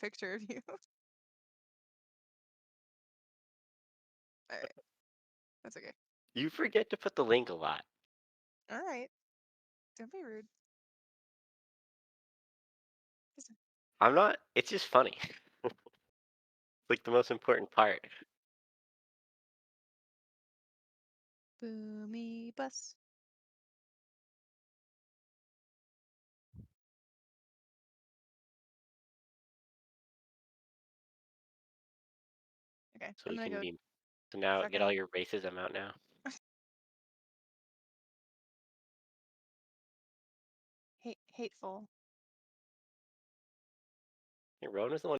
picture of you. All right, that's okay. You forget to put the link a lot. All right, don't be rude. I'm not. It's just funny. Like the most important part. Boomy bus. Okay, So I'm you gonna can go be. So now check get it all out. your racism out now. Hateful. Hey, Rowan was the one.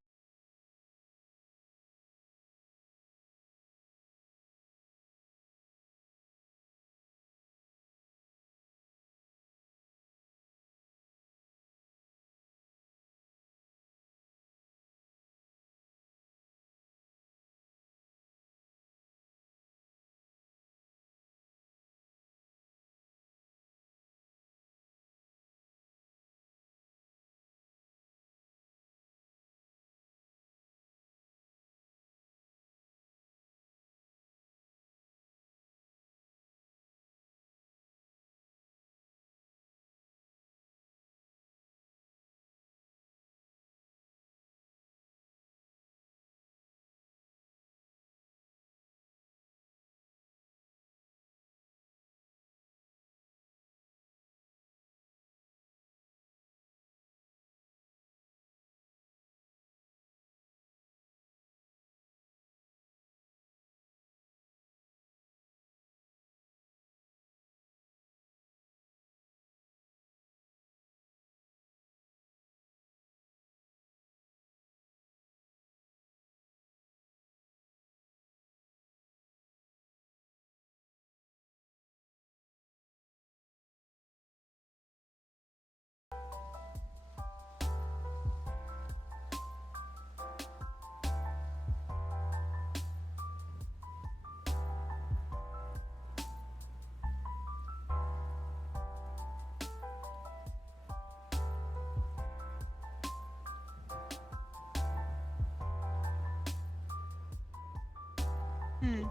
Hmm. And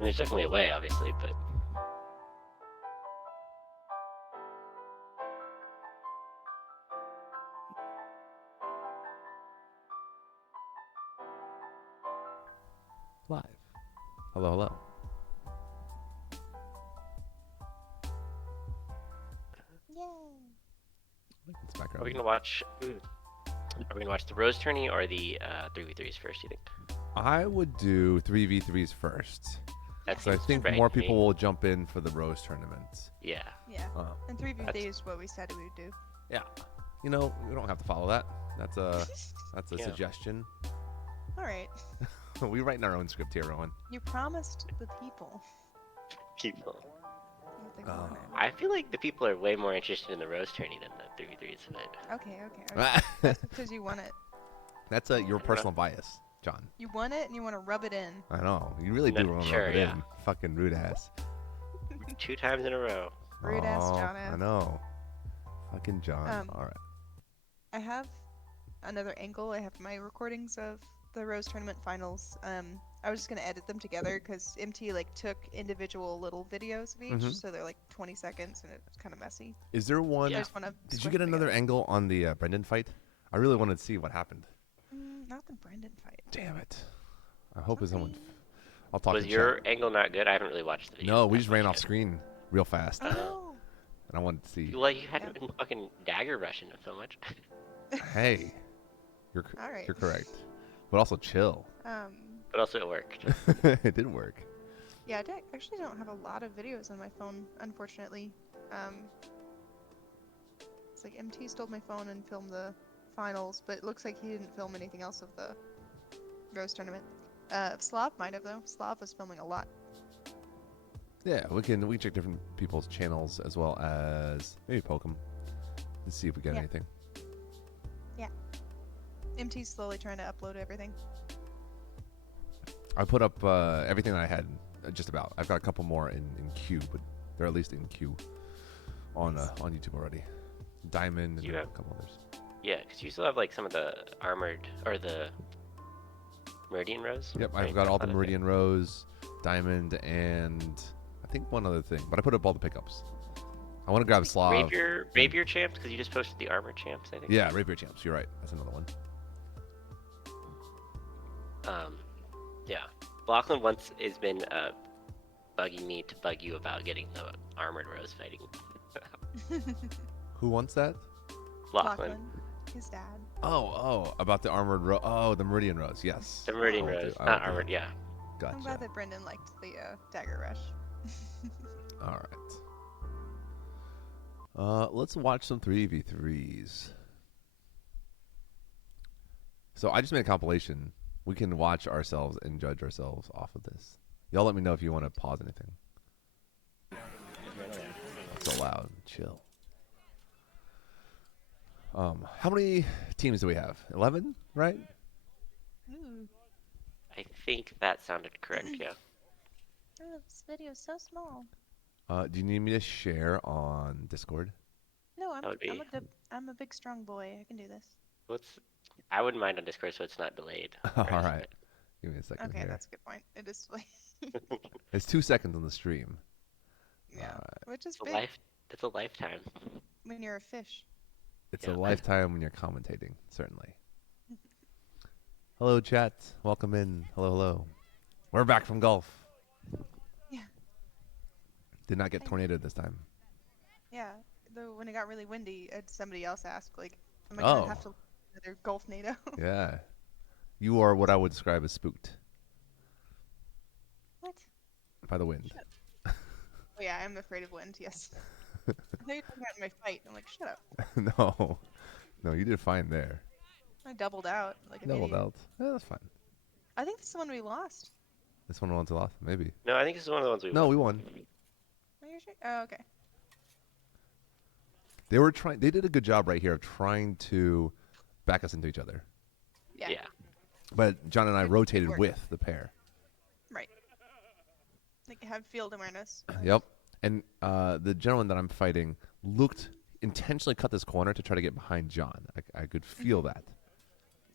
there's definitely a way, obviously, but. Live. Hello, hello. Yay. It's Are background we music. gonna watch? Are we gonna watch the Rose Tourney or the 3v3s first? You think? I would do 3v3s first. That So I seems think right more to me. people will jump in for the Rose tournament. Yeah. Yeah. And 3v3 That's- is what we said we would do. Yeah. You know, we don't have to follow that. That's a Yeah. suggestion. All right. We write in our own script here, Rowan. You promised the people People. what they wanted. I feel like the people are way more interested in the Rose Tourney than the 3v3s. But Okay. That's because you want it. That's your personal bias, John. You want it and you want to rub it in. I know. You really do want to sure, rub it yeah. in. Fucking rude ass. 2 times in a row. Rude ass John. I know. Fucking John. All right. I have another angle. I have my recordings of the Rose Tournament finals. I was just gonna edit them together because MT like took individual little videos of each, so they're like 20 seconds and it's kind of messy. Is there one? So I just wanna Did you squish get them another together. angle on the Brendan fight? I really wanted to see what happened. Not the Brendan fight. Damn it. I hope it's someone. I'll talk Was to your chat. angle not good? I haven't really watched the video. No, we just ran off screen real fast. Oh. And I wanted to see. Well, you hadn't been fucking dagger rushing him so much. Hey, you're All right. you're correct, but also chill. But also it worked. It did work. Yeah, I actually don't have a lot of videos on my phone, unfortunately. It's like MT stole my phone and filmed the finals, but it looks like he didn't film anything else of the Rose Tournament. Slav might have though. Slav was filming a lot. Yeah, we can check different people's channels as well as maybe poke them to see if we get anything. Yeah. MT's slowly trying to upload everything. I put up everything that I had, just about. I've got a couple more in queue, but they're at least in queue on YouTube already. Diamond and a couple others. Yeah, because you still have like some of the armored or the Meridian Rose. Yep, right? I've got That's all the not okay. Meridian Rose, Diamond, and I think one other thing. But I put up all the pickups. I want to grab Slav. Rapier champs, because you just posted the armor champs, I think. Yeah, Rapier Champs. You're right. That's another one. Yeah. Lachlan once has been bugging me to bug you about getting the armored rose fighting. Who wants that? Lachlan. His dad. Oh, about the armored rose. Oh, the Meridian Rose. Yes. The Meridian I will Rose. do- I Not will do. armored, yeah. Gotcha. I'm glad that Brendan liked the dagger rush. All right. Let's watch some 3v3s. So I just made a compilation. We can watch ourselves and judge ourselves off of this. Y'all let me know if you want to pause anything. It's so loud. Chill. How many teams do we have? 11, right? Ooh. I think that sounded correct, yeah. Oh, this video is so small. Do you need me to share on Discord? No, That would be- I'm a big strong boy. I can do this. I wouldn't mind on Discord so it's not delayed. All right. Give me a second Okay, here. that's a good point. It is like It's 2 seconds on the stream. yeah, which is It's a big It's a lifetime. when you're a fish. It's Yeah. a lifetime when you're commentating, certainly. Hello, chat. Welcome in. Hello. We're back from golf. Yeah. Did not get tornadoed this time. Yeah, though when it got really windy, somebody else asked, like, am I gonna Oh. have to another golf NATO? Yeah. You are what I would describe as spooked What? by the wind. Oh yeah, I'm afraid of wind. Yes. I thought you were talking about my fight. I'm like, shut up. No, you did fine there. I doubled out like an Doubled idiot. out. Yeah, that's fine. I think this is the one we lost. This one won to loss, maybe. No, I think this is one of the ones we No, won. we won. Are you sure? Oh, okay. They were trying. They did a good job right here of trying to back us into each other. Yeah. Yeah. But John and I Good rotated work. with the pair. Right. Like have field awareness. Yep. And the gentleman that I'm fighting intentionally cut this corner to try to get behind John. I could feel that.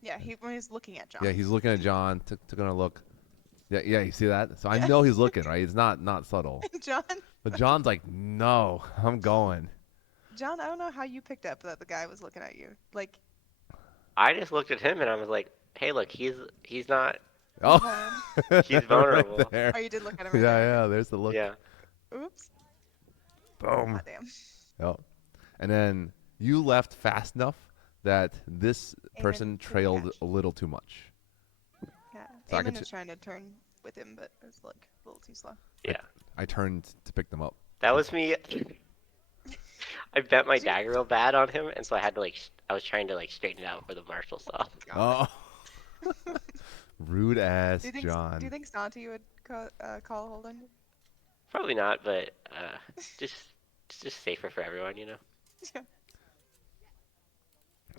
Yeah, he when he's looking at John. Yeah, he's looking at John. Took a look. Yeah, you see that? So I know he's looking, right? It's not subtle. John. But John's like, no, I'm going. John, I don't know how you picked up that the guy was looking at you. Like, I just looked at him and I was like, hey, look, he's not. Oh, He's vulnerable. Right there. oh, you did look at him. Right Yeah, there. yeah. There's the look. Yeah. Oops. Boom. God damn. Yep. And then you left fast enough that this Eamon person couldn't trailed catch. a little too much. Yeah. So I Eamon could was trying to turn with him, but it was like a little too slow. Yeah. I turned to pick them up. That was me. I bent my dagger real bad on him, and so I had to I was trying to straighten it out for the marshal saw. Oh. Rude ass Do you think John. Do you think Santi would call hold on you? Probably not, but just it's just safer for everyone, you know. Yeah.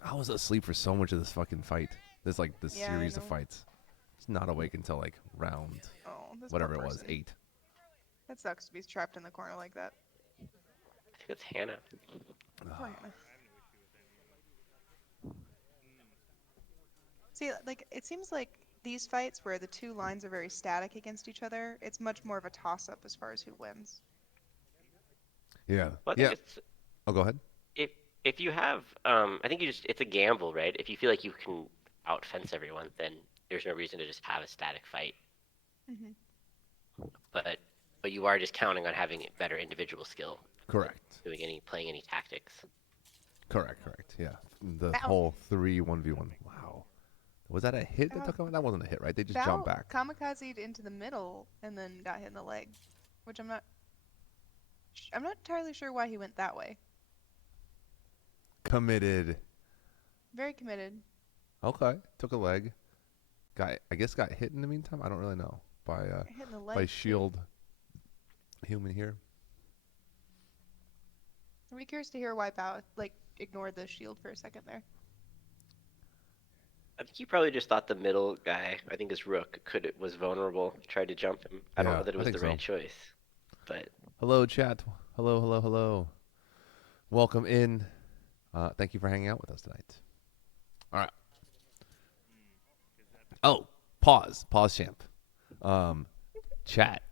I was asleep for so much of this fucking fight. This Yeah, I series of know. fights. It's not awake until round Oh, this whatever poor it was, person. 8. That sucks to be trapped in the corner like that. I think it's Hannah. Poor Hannah. See, like it seems like these fights where the two lines are very static against each other, it's much more of a toss-up as far as who wins. Yeah. Well, I Yeah. think it's Oh, go ahead. if you have I think it's a gamble, right? If you feel like you can outfence everyone, then there's no reason to just have a static fight. Hmm. But you are just counting on having better individual skill, Correct. playing any tactics. Correct. Yeah. The Bow. whole 3-1v1. Wow. Was that a hit that took him? That wasn't a hit, right? They just jumped back. Kamikazed into the middle and then got hit in the leg, which I'm not entirely sure why he went that way. Committed. Very committed. Okay. Took a leg. I guess got hit in the meantime. I don't really know. By Hit in the leg. by too. shield human here. I'd be curious to hear why Bao ignored the shield for a second there. I think he probably just thought the middle guy, I think his rook, was vulnerable. Tried to jump him. I don't Yeah, know that it I was think the right so. choice, but Hello, chat. Hello. Welcome in. Thank you for hanging out with us tonight. All right. Oh, pause, champ. Chat.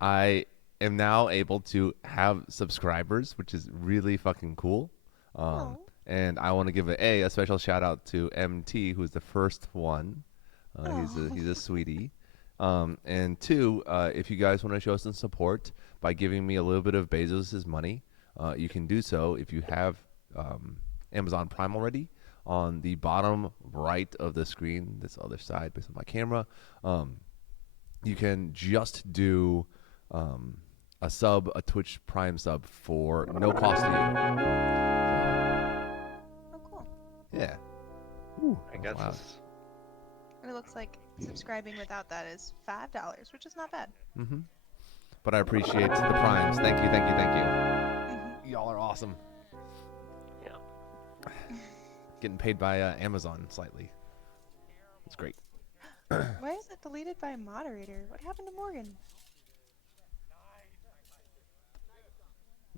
I am now able to have subscribers, which is really fucking cool. Um, Oh. and I want to give a special shout out to MT, who's the first one. He's a sweetie. And two, if you guys want to show some support by giving me a little bit of Bezos' money, you can do so if you have Amazon Prime already. On the bottom right of the screen, this other side, based on my camera, you can just do a Twitch Prime sub for no cost to Oh, cool. you. Yeah. Ooh, I that guess. was loud. And it looks like subscribing without that is $5, which is not bad. Mm-hmm. But I appreciate the primes. Thank you, thank you, thank Mm-hmm. you. Y'all are awesome. Yeah. Getting paid by Amazon slightly. It's great. Why is it deleted by moderator? What happened to Morgan?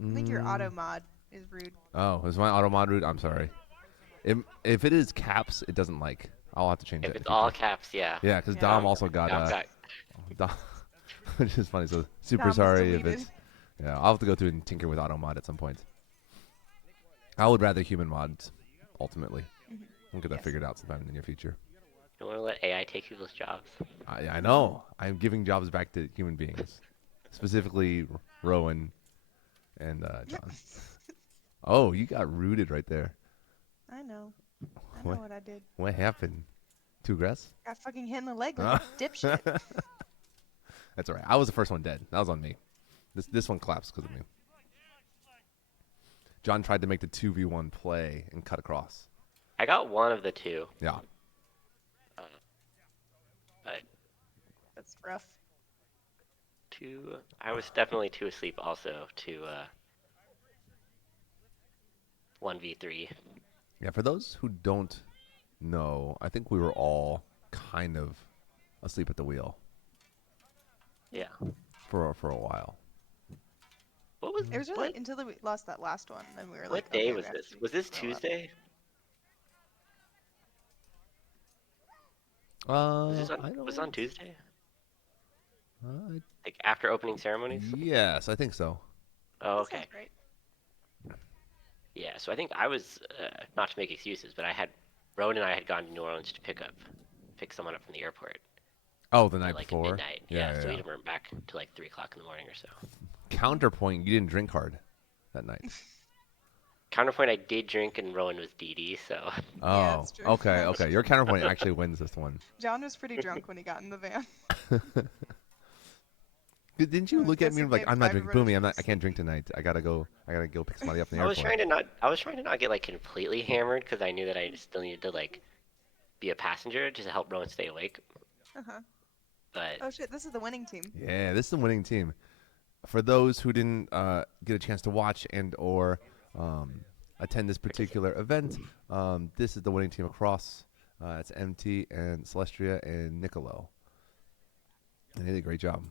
I think your auto mod is rude. Oh, is my auto mod route? I'm sorry. If it is caps, it doesn't like. I'll have to change it. If in it's the all future. caps, yeah. Yeah, because Yeah. Dom also got Dom got Dom, which is funny. So super Dom was sorry if deleted. it's. Yeah, I'll have to go through and tinker with auto mod at some point. I would rather human mods, ultimately. Mhm. We'll get that Yes. figured out sometime in the near future. You don't want to let AI take people's jobs. I know. I'm giving jobs back to human beings, specifically Rowan and John. Oh, you got rooted right there. I know. I What? know what I did. What happened? Two grass? Got fucking hit in the leg like a dipshit. That's all right. I was the first one dead. That was on me. This one collapsed because of me. John tried to make the 2v1 play and cut across. I got one of the two, Yeah. but That's rough. I was definitely too asleep also to 1v3. Yeah, for those who don't know, I think we were all kind of asleep at the wheel Yeah. for a while. What was It was really what? until we lost that last one, then we were What like, day okay, we was have this? to Was this grow up. Tuesday? Was this I was don't. on Tuesday? Uh, Like after opening ceremonies? yes, I think so. Oh, That okay. sounds great. Yeah. So I think I was not to make excuses, but Rowan and I had gone to New Orleans to pick someone up from the airport Oh, the night at like before. midnight. Yeah. So we weren't back till like 3 o'clock in the morning or so. Counterpoint: you didn't drink hard that night. Counterpoint, I did drink and Rowan was DD, so Yeah, Oh, that's true. okay. Your counterpoint actually wins this one. John was pretty drunk when he got in the van. Didn't you look at me and be like, Designated I'm by not drinking? everybody Boomy, to I sleep. can't drink tonight. I gotta go pick somebody up from the I was airport. trying to not get like completely hammered because I knew that I still needed to like be a passenger just to help Rowan stay awake. Uh-huh. But Oh shit, this is the winning team. Yeah, this is the winning team. For those who didn't get a chance to watch and or attend this particular event, this is the winning team across. It's MT and Celestria and Nicolo. And they did a great job.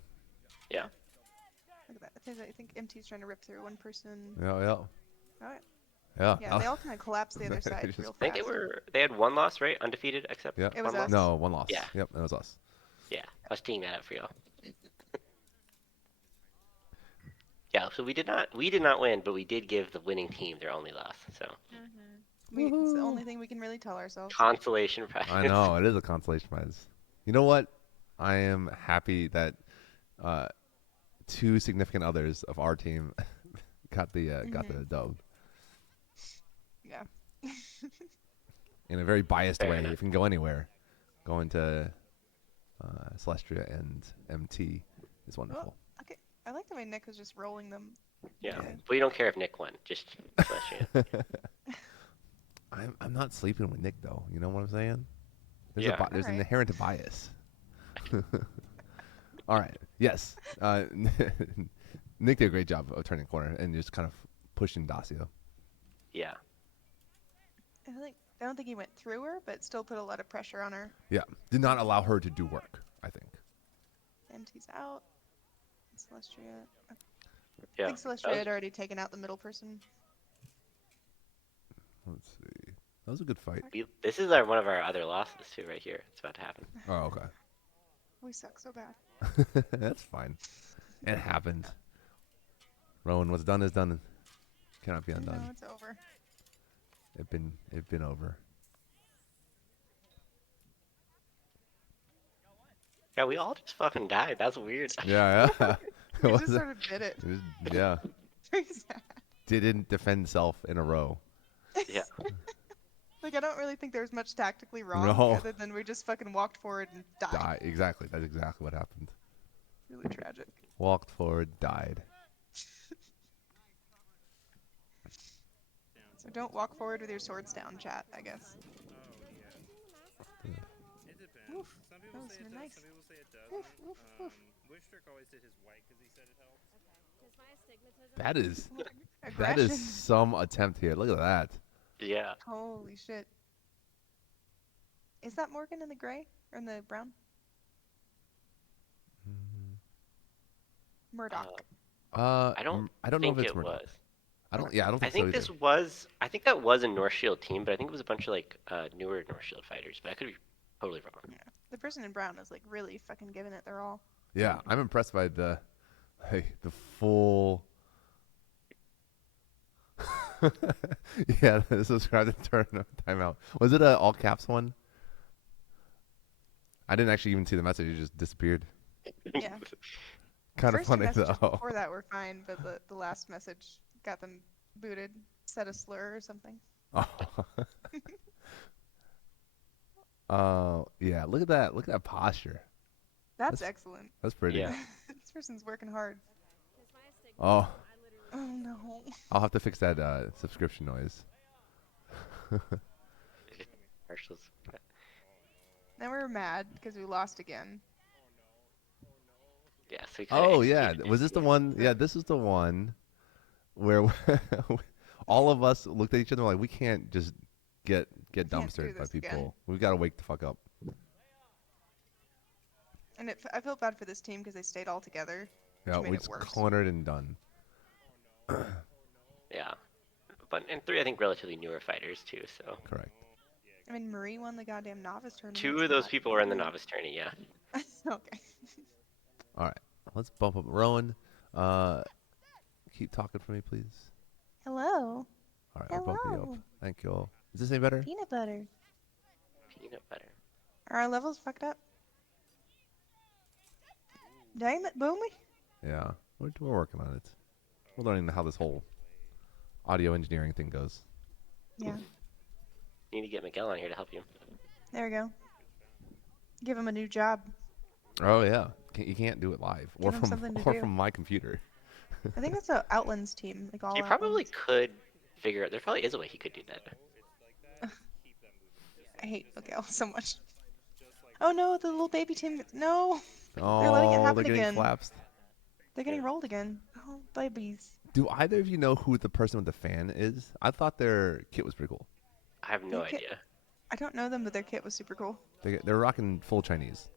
yeah, Look at that. I think MT's trying to rip through one person. Yeah. Oh, yeah, they all kind of collapsed the other side Just- real I think fast. they had one loss, right? Undefeated except Yep. It was one us. loss. No, one loss. Yeah. Yep, that was us. Yeah, I was teeing that up for y'all. Yeah, so we did not win, but we did give the winning team their only loss. So It's the only thing we can really tell ourselves. consolation prize. I know, it is a consolation prize. You know what? I am happy that two significant others of our team got the dub Yeah. in a very biased Fair way. enough. If you can go anywhere, going to Celestria and MT is wonderful. Okay. I like the way Nick was just rolling them. Yeah, we don't care if Nick won. Just Celestia. I'm not sleeping with Nick though. You know what I'm saying? There's Yeah. there's an Alright. inherent bias. All right. Yes. Nick did a great job of turning the corner and just kind of pushing Dacia. Yeah. I don't think he went through her, but still put a lot of pressure on her. Yeah. Did not allow her to do work, I think. MT's out. Celestria. Yeah. I think Celestria had already taken out the middle person. Let's see. That was a good fight. This is one of our other losses too, right here. It's about to happen. Oh, okay. We suck so bad. That's fine. It happened. Rowan, what's done is done. Cannot be No, undone. it's over. It been over. Yeah, we all just fucking died. That's weird. Yeah, yeah. We It just was- sort of did it. it was- yeah. Very sad. Didn't defend self in a row. Yeah. Like, I don't really think there was much tactically wrong No. other than we just fucking walked forward and died. Die. Exactly. That's exactly what happened. Really tragic. Walked forward, died. So don't walk forward with your swords down, chat, I guess. It depends. Oof, Some that people was say it does, nice. some people say it doesn't. Oof, oof, oof. Wishtrick always did his white because he said it helped. That is Aggression. some attempt here. Look at that. Yeah. Holy shit. Is that Morgan in the gray? Or in the brown? Murdoch. I don't I don't know if think it's it Murdoch. was. I don't. Yeah, I don't I think so think either. this was. I think that was a North Shield team, but I think it was a bunch of like newer North Shield fighters. But I could be totally wrong. The person in brown is like really fucking giving it their all. Yeah, I'm impressed by the full. Yeah, subscribe to turn timeout. Was it a all caps one? I didn't actually even see the message. It just disappeared. Yeah. Kind of First two funny messages though. before that were fine, but the last message got them booted. Said a slur or something. Yeah. Look at that. Look at that posture. That's excellent. That's pretty. Yeah. This person's working hard. Oh, Oh no. I'll have to fix that subscription noise. Commercials. Now we're mad because we lost again. Yeah. So we kinda Oh yeah, executed was it, this the yeah. one? Yeah, this is the one where all of us looked at each other like we can't just get Can't do dumpstered by this people. again. We've got to wake the fuck up. And I feel bad for this team because they stayed all together. Yeah, made we it just worse. cornered and done. Yeah. And 3, I think, relatively newer fighters too. So Correct. I mean, Marie won the goddamn novice tournament. 2 of those people were in the novice tourney. Yeah. Okay. All right, let's bump up Rowan. Keep talking for me, please. Hello. All right, I'll bump you up. Hello. Thank you all. Is this any better? Peanut butter. Peanut butter. Are our levels fucked up? Damn it, Boomy. Yeah, we're working on it. We're learning how this whole audio engineering thing goes. Yeah. You need to get Miguel on here to help you. There we go. Give him a new job. Oh yeah, you can't do it live or Give 'em from something to or do. from my computer. I think that's a Outlands team. Like all He probably Outlands. could figure out. There probably is a way he could do that. I hate Miguel so much. Oh no, the little baby team. No. Oh, letting it happen they're getting again. collapsed. They're getting rolled again. Oh, babies. Do either of you know who the person with the fan is? I thought their kit was pretty cool. I have no Okay. idea. I don't know them, but their kit was super cool. They're rocking full Chinese.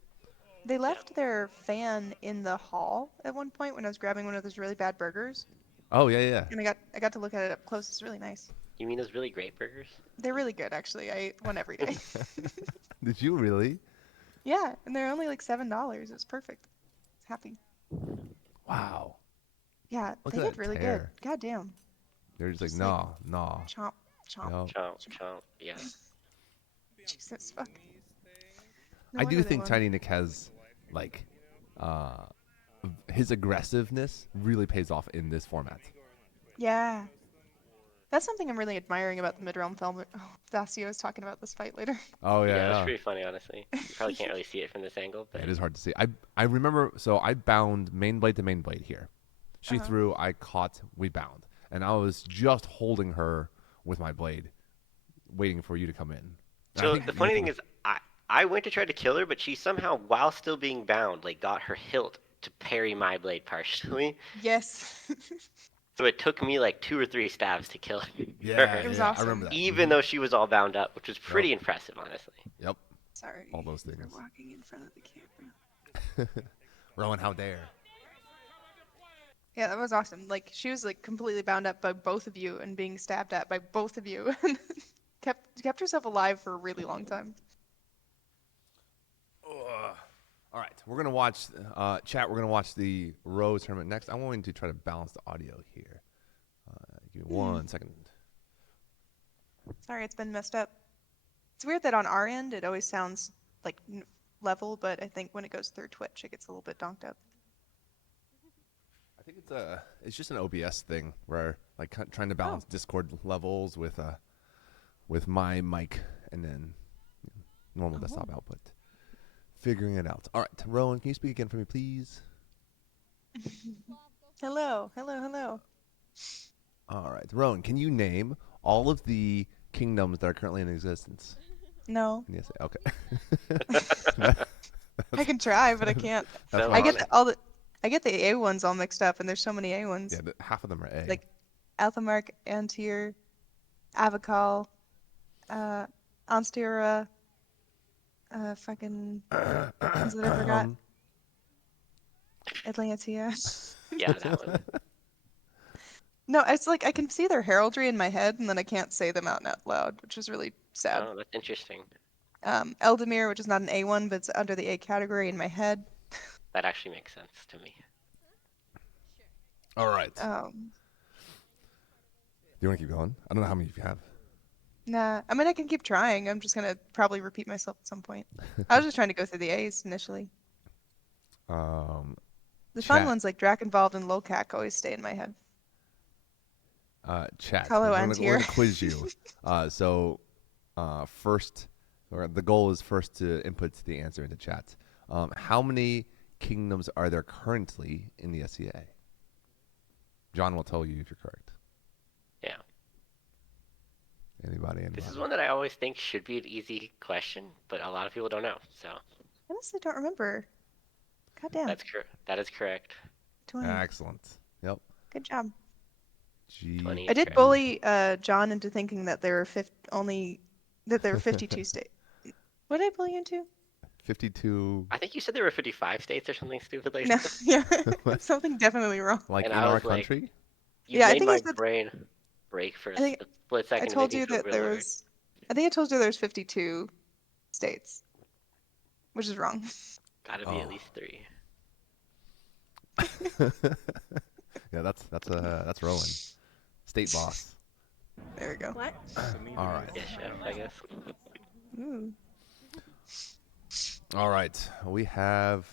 They left their fan in the hall at one point when I was grabbing one of those really bad burgers, Oh yeah. and I got to look at it up close. It's really nice. You mean those really great burgers? They're really good, actually. I eat one every day. Did you really? Yeah, and they're only like $7. It's perfect. Happy. Wow. Yeah, Look they at did that really tear. good. God damn. They're just like, Just like- nah. Chomp, chomp. No. Chomp, chomp. Yeah. Jesus fuck. No I do wonder they think won. Tiny Nick has like his aggressiveness really pays off in this format. Yeah. That's something I'm really admiring about the mid-realm film. Oh, Dacio is talking about this fight later. Oh Yeah, yeah. that's pretty funny, honestly. You probably can't really see it from this angle, but It is hard to see. I remember, so I bound main blade to main blade here. She Uh-huh. threw, I caught, we bound. And I was just holding her with my blade, waiting for you to come in. And I So think the you funny can- thing is, I went to try to kill her, but she somehow, while still being bound, like got her hilt to parry my blade partially. Yes. So it took me like 2 or 3 stabs to kill her. Yeah, It was yeah, awesome. I remember that. Even though she was all bound up, which was pretty impressive, honestly. Yep, Sorry. all those for things. walking in front of the camera. Rowan, how dare. Yeah, that was awesome. Like she was like completely bound up by both of you and being stabbed at by both of you, and kept kept herself alive for a really long time. All right, we're gonna watch chat. We're gonna watch the Rose tournament next. I'm going to try to balance the audio here. Give me 1 second. Sorry, it's been messed up. It's weird that on our end it always sounds like level, but I think when it goes through Twitch it gets a little bit donked up. I think it's just an OBS thing where like trying to balance Discord levels with my mic and then normal desktop output. Figuring it out. All right, Rowan, can you speak again for me, please? Hello, hello, hello. All right, Rowan, can you name all of the kingdoms that are currently in existence? No. Yes. Okay. I can try, but I can't. That's Fell why I on get it. I get the A ones all mixed up, and there's so many A ones. Yeah, half of them are A. Like Althamark, Antir, Avakal, Ansteorran, fucking ones that I forgot. Atlantia. Yeah, that one. No, it's like I can see their heraldry in my head, and then I can't say them out loud, which is really sad. Oh, that's interesting. Eldamir, which is not an A1, but it's under the A category in my head. That actually makes sense to me. All right. Um, Do you want to keep going? I don't know how many you have. nah, I mean I can keep trying. I'm just gonna probably repeat myself at some point. I was just trying to go through the A's initially. The fun Chat. ones like Drakenwald and Lokak always stay in my head. Chat. Hello, We're Antir. gonna quiz you. First, or the goal is first to input the answer into chat. How many kingdoms are there currently in the SCA? John will tell you if you're correct. Yeah. Anybody? This is one that I always think should be an easy question, but a lot of people don't know. So I honestly don't remember. Goddamn. that is correct. 20. Excellent. Yep. Good job. 20 I is did correct. bully John into thinking that there were 52 states. What did I bully you into? 52. I think you said there were 55 states or something stupid like No, that. yeah, something definitely wrong. Like And in I our was like, country? You Yeah, I made think I my said brain break for a I think split I second to told make me you feel that real there weird. was. I think I told you there's 52 states, which is wrong. Gotta be at least 3. Yeah, that's Rowan, state boss. There we go. What? All right. Yeah, chef, I guess. Ooh. All right. We have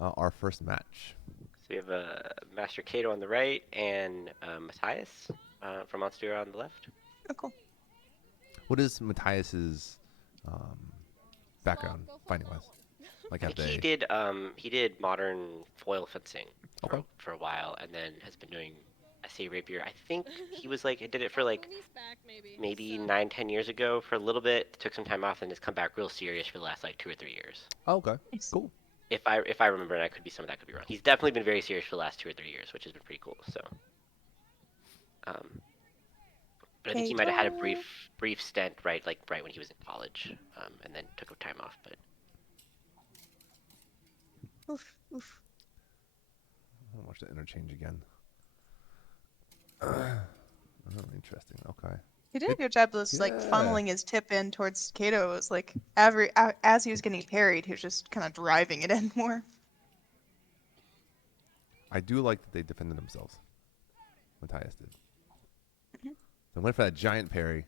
our first match. So we have Master Kato on the right and Matthias from Ansteorran on the left. Oh, cool. What is Matthias's background fighting wise? Like I have think they? he did modern foil fencing Okay. for a while, and then has been doing SA rapier. I think he was like, he did it for like maybe 9-10 years ago for a little bit, took some time off, and has come back real serious for the last like 2 or 3 years. Oh, okay. Nice. Cool. If I remember, and I could be some of that could be wrong. He's definitely been very serious for the last 2 or 3 years, which has been pretty cool. So, but I think he might have had a brief stint right when he was in college, and then took a time off. But Oof, oof. I'll watch the interchange again. Oh, interesting. Okay. He did a good job of like Yeah. funneling his tip in towards Kato. It was like as he was getting parried, he was just kind of driving it in more. I do like that they defended themselves. Matthias did. They went for that giant parry,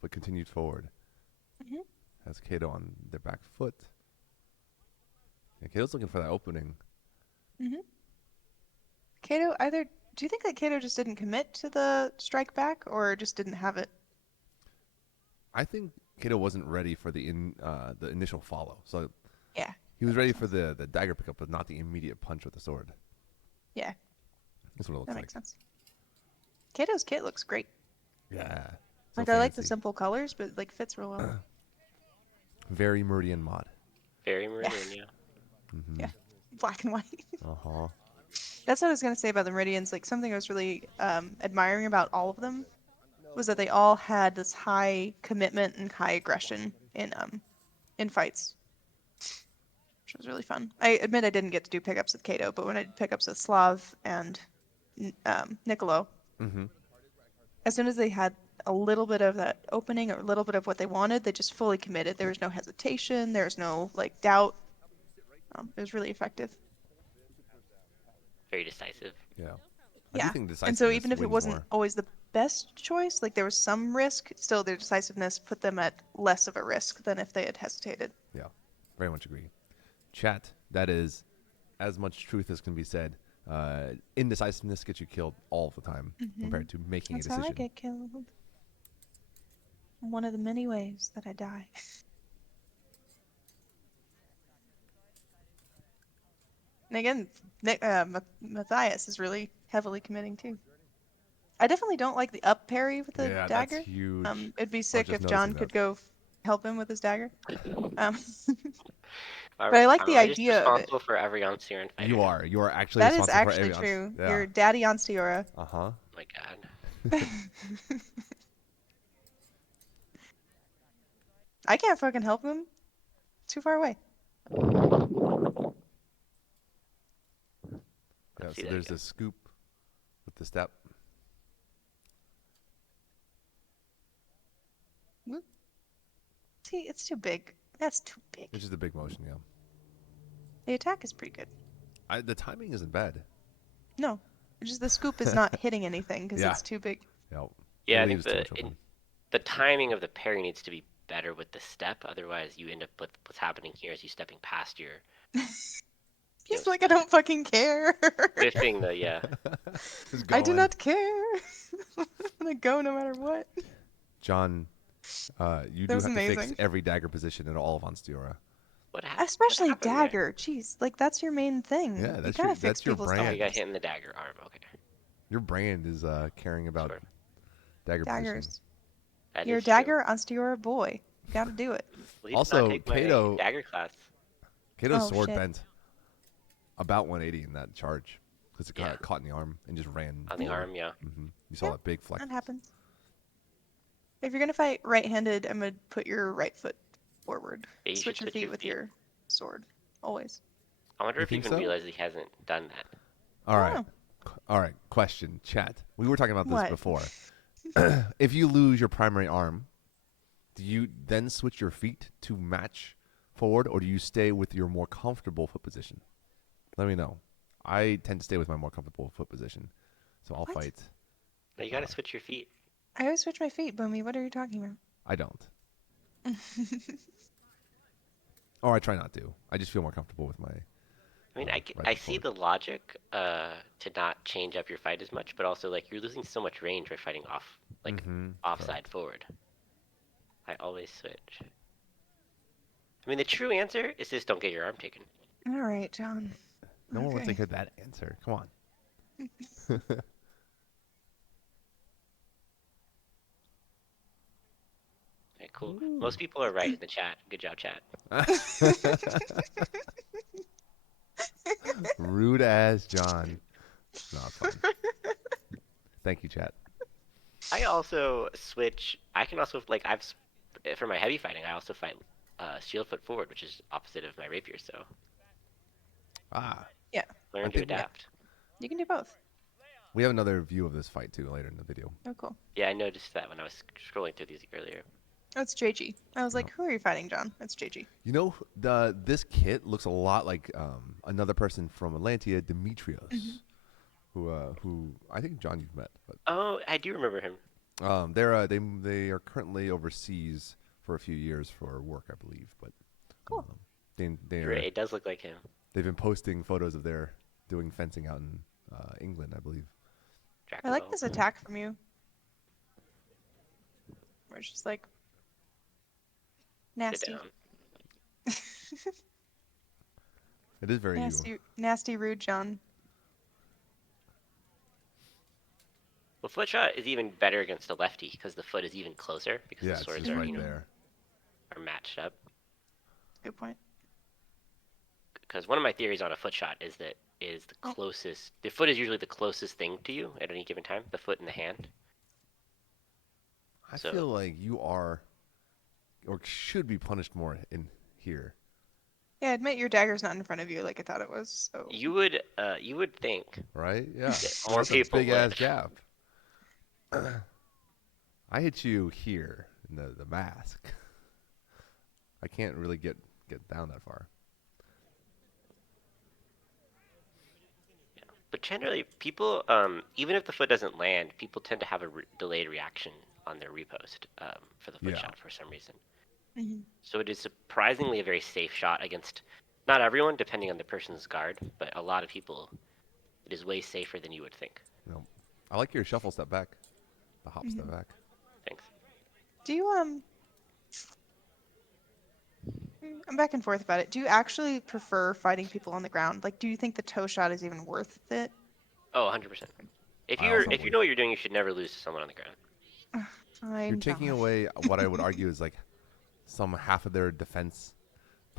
but continued forward. Has Kato on their back foot. Yeah, Kato's looking for that opening. Kato, do you think that Kato just didn't commit to the strike back, or just didn't have it? I think Kato wasn't ready for the initial follow. So Yeah. he was ready for the dagger pickup, but not the immediate punch with the sword. Yeah, That's what it looks that like. makes sense. Kato's kit looks great. Yeah. Like I like the simple colors, but like fits real well. Very Meridian mod. very Meridian, yeah. Yeah, black and white. Uh-huh. That's what I was gonna say about the Meridians. Like something I was really admiring about all of them was that they all had this high commitment and high aggression in fights, which was really fun. I admit I didn't get to do pickups with Kato, but when I did pickups with Slav and Niccolo, as soon as they had a little bit of that opening or a little bit of what they wanted, they just fully committed. There was no hesitation. There was no like doubt. It was really effective. Very decisive. Yeah. I do Yeah. think And so decisiveness even if it wins wasn't more. always the best choice, like there was some risk, still their decisiveness put them at less of a risk than if they had hesitated. Yeah. Very much agree. Chat, that is as much truth as can be said. Indecisiveness gets you killed all the time compared to making That's a how I decision. get killed. One of the many ways that I die. And again, Matthias is really heavily committing too. I definitely don't like the up parry with the Yeah, that's dagger. huge. It'd be I was sick just if noticing John that. could go help him with his dagger. Um, Am but I like the I just idea of it. responsible for every Ansteorran fighter You now? are. You are actually That is responsible for actually every. true. Yeah. You're Daddy Ansteorran. Uh huh. Oh my god. I can't fucking help him. Too far away. Yeah. Let's see So that there's again. a scoop with the step. See, it's too big. That's too big. It's just a big motion. Yeah. The attack is pretty good. The timing isn't bad. No, it's just the scoop is not hitting anything because Yeah. it's too big. Yeah. It Yeah, I think leaves too much open. the timing of the parry needs to be better with the step. Otherwise, you end up with what's happening here is you stepping past your, you know, He's like, I don't fucking care. whiffing the Just I do going. not care. I'm gonna go no matter what. John, you That do was have to fix amazing. every dagger position in all of Ansteorran. what Especially happened there? dagger. Jeez, like that's your main thing. Yeah, You that's gotta fix that's your people's Oh, you got brand. daggers. hit in the dagger arm. Okay, Your brand is caring about sure. dagger position. Daggers. That You're a is true. dagger Ansteorran boy. You gotta do it. Well, he did not Also, take my Kato, dagger class. Kato's Oh sword shit. bent about 180 in that charge because it Yeah. got caught in the arm and just ran On the forward. arm, yeah. You saw Yeah, that big fleck. that happens. If you're gonna fight right-handed, I'm gonna put your right foot forward. Yeah, you should Switch your switch feet your with feet. your sword. Always. I wonder You if he think even so? realized he hasn't done that. All right. Oh, All right. Question, chat. We were talking about this what? before. If you lose your primary arm, do you then switch your feet to match forward, or do you stay with your more comfortable foot position? Let me know. I tend to stay with my more comfortable foot position, so I'll What? fight. No, you gotta switch your feet. I always switch my feet, Boomy. What are you talking about? I don't, or I try not to. I just feel more comfortable with my I mean, right I foot see forward. the logic to not change up your fight as much, but also like you're losing so much range by fighting off, like offside forward. I always switch. I mean, the true answer is just don't get your arm taken. All right, John. No one wants to Okay. hear that answer. Come on. Okay, cool. Most people are right in the chat. Good job, chat. Rude as John. No, it's fine. Thank you, chat. I also switch. I can also like for my heavy fighting. I also fight shield foot forward, which is opposite of my rapier. So Ah, Yeah, I learn to think adapt. you can do both. we have another view of this fight too later in the video. Oh, cool. Yeah, I noticed that when I was scrolling through these earlier. Oh, it's JG. I was No. like, who are you fighting, John? It's JG. You know, this kit looks a lot like another person from Atlantia, Demetrios, who I think John you've met, but Oh, I do remember him. they are currently overseas for a few years for work, I believe, but Cool. It does look like him. they've been posting photos of their doing fencing out in England, I believe. I like Dracula. this attack from you. Where it's just like Sit nasty. down. It is very you. Nasty, nasty, rude, John. Well, foot shot is even better against a lefty because the foot is even closer because Yeah, the it's swords just are right there. are matched up. Good point. Because one of my theories on a foot shot is that is the closest. The foot is usually the closest thing to you at any given time. The foot and the hand. I So- feel like you are, or should be punished more in here. Yeah, admit your dagger's not in front of you like I thought it was. So You would think Right? Yeah. more That's a people big ass would. gap. I hit you here in the mask. I can't really get down that far. But generally, people, even if the foot doesn't land, people tend to have a delayed reaction on their repost for the foot shot for some reason. Mhm. So it is surprisingly a very safe shot against not everyone, depending on the person's guard, but a lot of people. It is way safer than you would think. No, I like your shuffle step back, the hop step Mhm. back. Thanks. Do you I'm back and forth about it. Do you actually prefer fighting people on the ground? Like, do you think the toe shot is even worth it? Oh, 100%. I also If you would. know what you're doing, you should never lose to someone on the ground. You're Fine, taking John. away what I would argue is like some half of their defense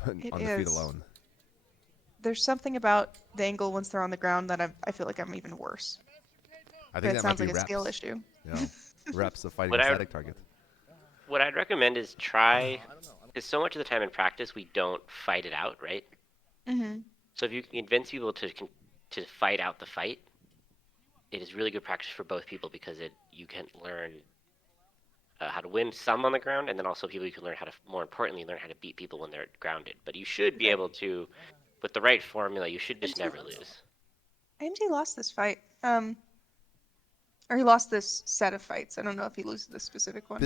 It on the feet is. alone. There's something about the angle once they're on the ground that I feel like I'm even worse. I But think it that might sounds be like a skill reps. issue. You know, reps of fighting What a I static target. what I'd recommend is try, because so much of the time in practice we don't fight it out, right? Mm-hmm. So if you can convince people to fight out the fight, it is really good practice for both people because you can learn how to win some on the ground, and then also people you can learn how to, more importantly, learn how to beat people when they're grounded. But you should be Right. able to, with the right formula, you should just MT, never lose. MT lost this fight. Or he lost this set of fights. I don't know if he loses this specific one.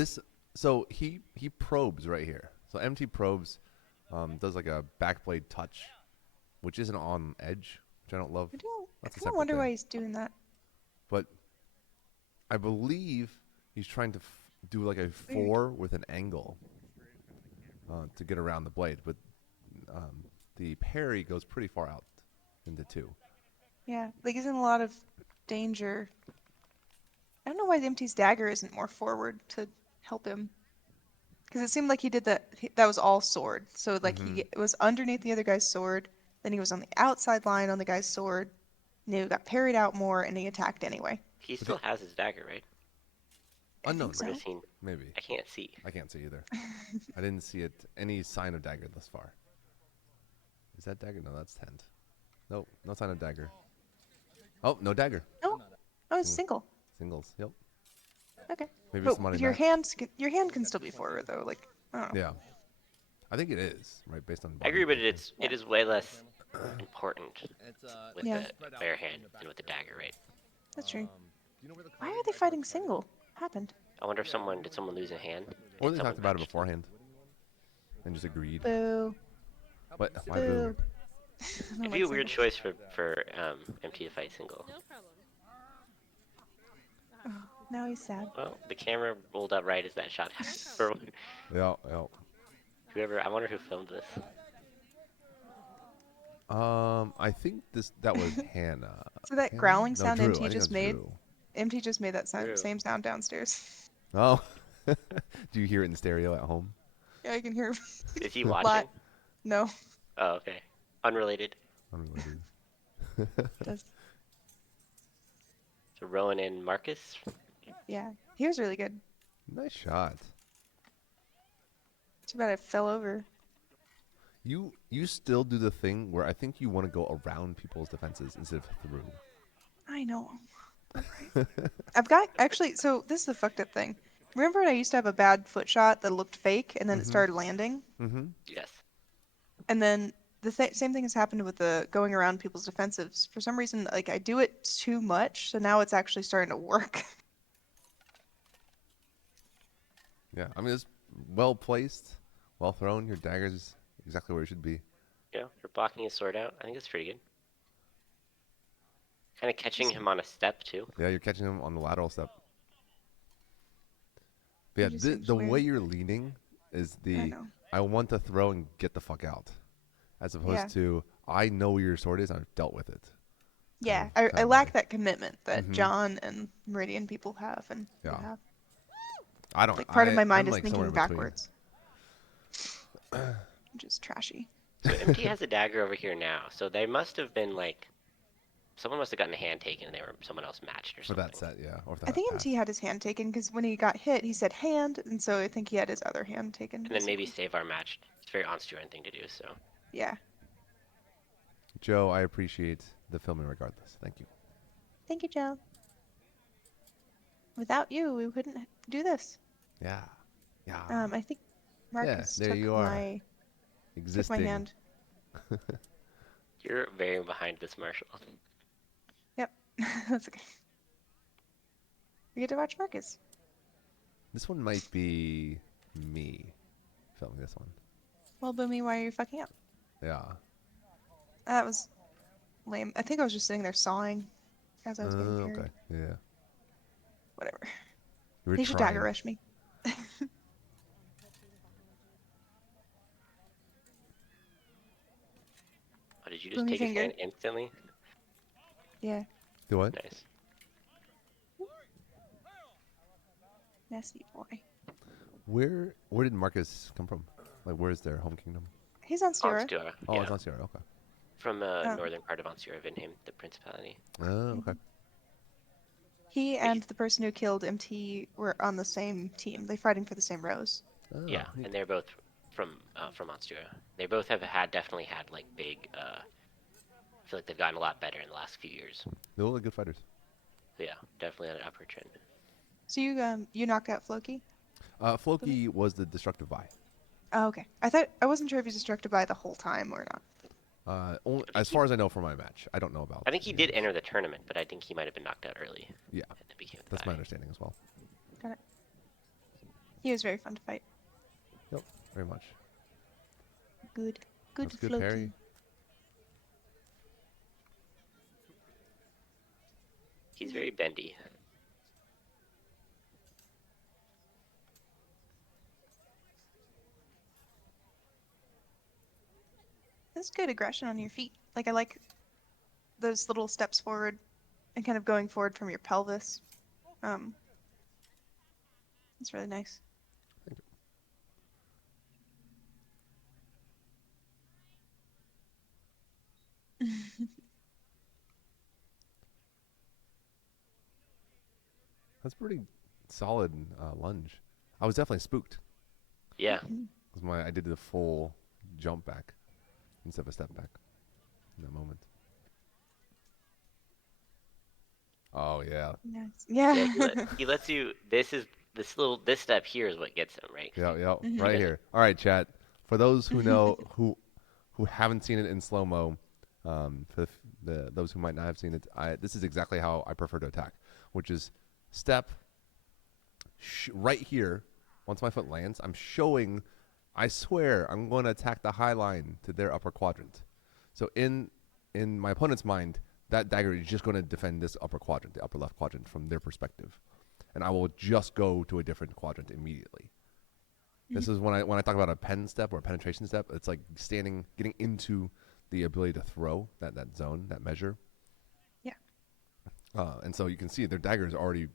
So he probes right here. So MT probes does like a backblade touch, which isn't on edge, which I don't love. I That's a kind of separate wonder why thing. he's doing that. But I believe he's trying to do like a 4 with an angle to get around the blade, but the parry goes pretty far out into 2. Yeah, like he's in a lot of danger. I don't know why MT's dagger isn't more forward to help him. Because it seemed like he did that. That was all sword. So like Mm-hmm. it was underneath the other guy's sword. Then he was on the outside line on the guy's sword. And he got parried out more, and he attacked anyway. He But still has his dagger, right? I think unknown, Or so. does he? maybe. I can't see. I can't see either. I didn't see it any sign of dagger thus far. Is that dagger? No, that's tent. Nope, no sign of dagger. Oh, no dagger. No, oh, it's single. Singles. Yep. Okay, Maybe but somebody your matched. your hand can still be forward though. Like I don't know. Yeah. I think it is, right, based on I body agree, but position. it is way less important with Yeah, the bare hand than with the dagger, right? that's true. Why are they fighting single? What happened? I wonder if did someone lose a hand? Or And they someone talked about it matched. beforehand and just agreed. Boo. What? Why Boo. boo? I don't It'd be like a weird singles. choice for MT to fight single. Oh, now he's sad. Well, the camera rolled up right as that shot happened. For Yeah, yeah. whoever, I wonder who filmed this. I think that was Hannah. So that Hannah? growling No, sound Drew. I MT think just that's made, Drew. MT just made that Drew. same sound downstairs. Oh. Do you hear it in stereo at home? Yeah, I can hear him. Is he a watching? lot. No. Oh, okay. Unrelated. Unrelated. Does So Rowan and Marcus. yeah. He was really good. Nice shot. Too bad I fell over. You still do the thing where I think you want to go around people's defenses instead of through. I know. Right. I've got actually. So this is a fucked up thing. Remember when I used to have a bad foot shot that looked fake, and then it started landing, Mm-hmm. Yes. and then the same thing has happened with the going around people's defensives. For some reason, like I do it too much, so now it's actually starting to work. Yeah, I mean it's well placed, well thrown. Your dagger's exactly where it should be. Yeah, you're blocking his sword out. I think that's pretty good. Kind of catching him on a step too. Yeah, you're catching him on the lateral step. But It yeah, just the seems way weird. you're leaning is I the know. I want to throw and get the fuck out, as opposed Yeah. to I know where your sword is. I've dealt with it. Yeah, kind I of lack way. that commitment that Mhm. John and Meridian people have, and you Yeah. have. I don't. Like part of my I'm mind is like somewhere thinking in between. backwards, which is trashy. So MT has a dagger over here now. So they must have been like, someone must have gotten a hand taken and they were someone else matched or For something. that set, yeah, or for I that think path. MT had his hand taken because when he got hit, he said hand, and so I think he had his other hand taken. And then maybe Basically. save our match. It's a very Ansteorran thing to do. So Yeah. Joe, I appreciate the filming regardless. Thank you. Thank you, Joe. Without you, we couldn't do this. Yeah. Yeah. I think Yeah, Marcus there you took are. my Existing. hand. You're very behind this, Marshall. Yep, that's okay. We get to watch Marcus. This one might be me filming this one. Well, Boomy, why are you fucking up? Yeah. That was lame. I think I was just sitting there sawing as I was getting Okay. carried. Yeah. Whatever. You were He should dagger trying. rush me. Oh, did you just Boomy take his finger. hand instantly? Yeah. Do what? Nice. Nasty boy. Where did Marcus come from? Like, where's their home kingdom? He's on Ansteorran. Ansteorran, Oh, yeah. it's Ansteorran. Okay. From Oh. northern part of Ansteorran, Vinheim, the principality. Oh, okay. He But and the person who killed MT were on the same team. They're fighting for the same rose. Oh, yeah, neat. and they're both from Ansteorran. They both have definitely had like big. I feel like they've gotten a lot better in the last few years. They look like good fighters. So yeah, definitely on an upward trend. So you knocked out Floki? Floki was the destructive Vi. Oh, okay. I wasn't sure if he's destructed by the whole time or not. As far as I know from my match, I don't know about. I think he the did others. enter the tournament, but I think he might have been knocked out early. Yeah, And then became the that's guy. my understanding as well. Got it. He was very fun to fight. Yep, very much. Good That's good Floki. parry. He's very bendy. That's good aggression on your feet. Like I like those little steps forward and kind of going forward from your pelvis. It's really nice. Thank you. That's pretty solid lunge. I was definitely spooked. Yeah. Because I did the full jump back instead of a step back in that moment. Oh yeah. Nice. Yeah, Yeah. he lets you. This step here is what gets him, right? Yeah, yeah, Mhm. right doesn't- here. All right, chat. For those who know who haven't seen it in slow mo, for those who might not have seen it, this is exactly how I prefer to attack, which is step right here. Once my foot lands, I'm showing. I swear, I'm going to attack the high line to their upper quadrant. So in my opponent's mind, that dagger is just going to defend this upper quadrant, the upper left quadrant, from their perspective, and I will just go to a different quadrant immediately. This is when I talk about a pen step or a penetration step. It's like getting into the ability to throw that zone, that measure. Yeah. And so you can see their dagger is already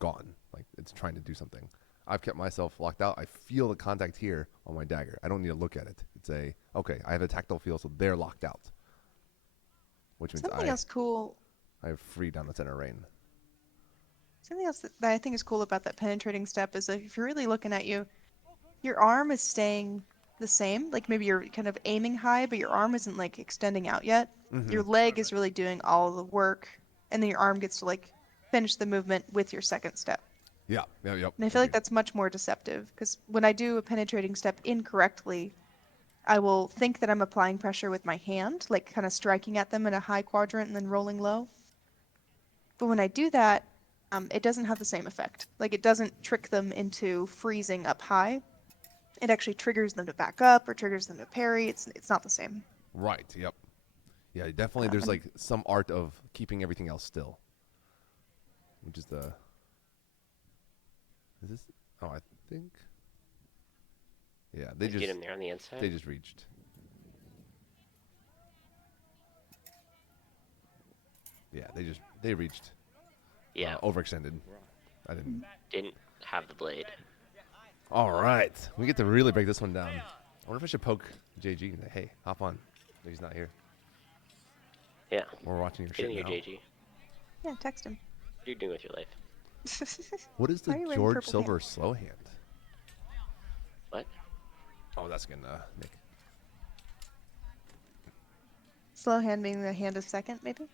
gone. Like it's trying to do something. I've kept myself locked out. I feel the contact here on my dagger. I don't need to look at it. It's okay. I have a tactile feel, so they're locked out. Which means Something else cool. I have free down the center reign. Something else that I think is cool about that penetrating step is that if you're really looking at you, your arm is staying the same. Like maybe you're kind of aiming high, but your arm isn't like extending out yet. Mm-hmm. Your leg is really doing all the work, and then your arm gets to like finish the movement with your second step. Yep. And I feel like that's much more deceptive because when I do a penetrating step incorrectly, I will think that I'm applying pressure with my hand, like kind of striking at them in a high quadrant and then rolling low. But when I do that, it doesn't have the same effect. Like it doesn't trick them into freezing up high. It actually triggers them to back up or triggers them to parry. It's not the same. Right. Yep. Yeah. Definitely. There's like some art of keeping everything else still, which is the. Is this? Oh, I think. Yeah, they just get him there on the inside. They just reached. Yeah, they reached. Yeah. Overextended. I Didn't have the blade. All right, we get to really break this one down. I wonder if I should poke JG and say, "Hey, hop on." He's not here. Yeah. We're watching your Get shit in here, now. JG. Yeah, text him. What are you doing with your life? What is the Why are you wearing George purple Silver slow hand? What? Oh, that's gonna Nick. Slow hand being the hand of second, maybe?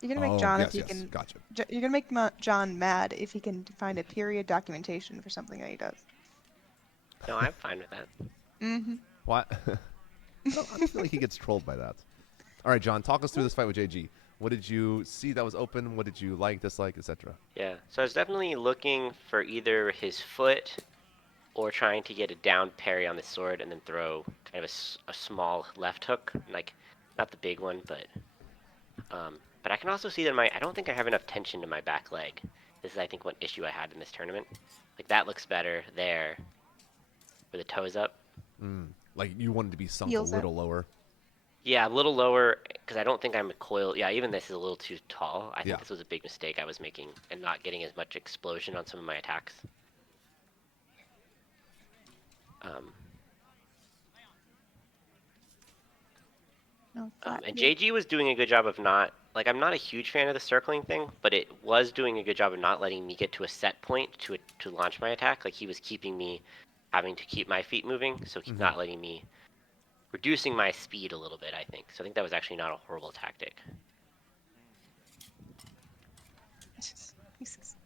You're gonna make Oh, John if yes, he yes. can. Gotcha. You're gonna make John mad if he can find a period documentation for something that he does. No, I'm fine with that. Mm-hmm. What? I feel like he gets trolled by that. All right, John, talk us through this fight with JG. What did you see that was open? What did you like, dislike, etc.? Yeah, so I was definitely looking for either his foot or trying to get a down parry on the sword and then throw kind of a small left hook, like not the big one, but I can also see that I don't think I have enough tension in my back leg. This is, I think, one issue I had in this tournament. Like, that looks better there, where the toe's up. Like you wanted to be sunk a Heels up. little lower. Yeah, a little lower, because I don't think I'm a coil. Yeah, even this is a little too tall. I Yeah. think this was a big mistake I was making, and not getting as much explosion on some of my attacks. No, flat And heel. JG was doing a good job of not, like, I'm not a huge fan of the circling thing, but it was doing a good job of not letting me get to a set point to launch my attack. Like, he was keeping me having to keep my feet moving, so he's not letting me, reducing my speed a little bit, I think. So I think that was actually not a horrible tactic. Jesus.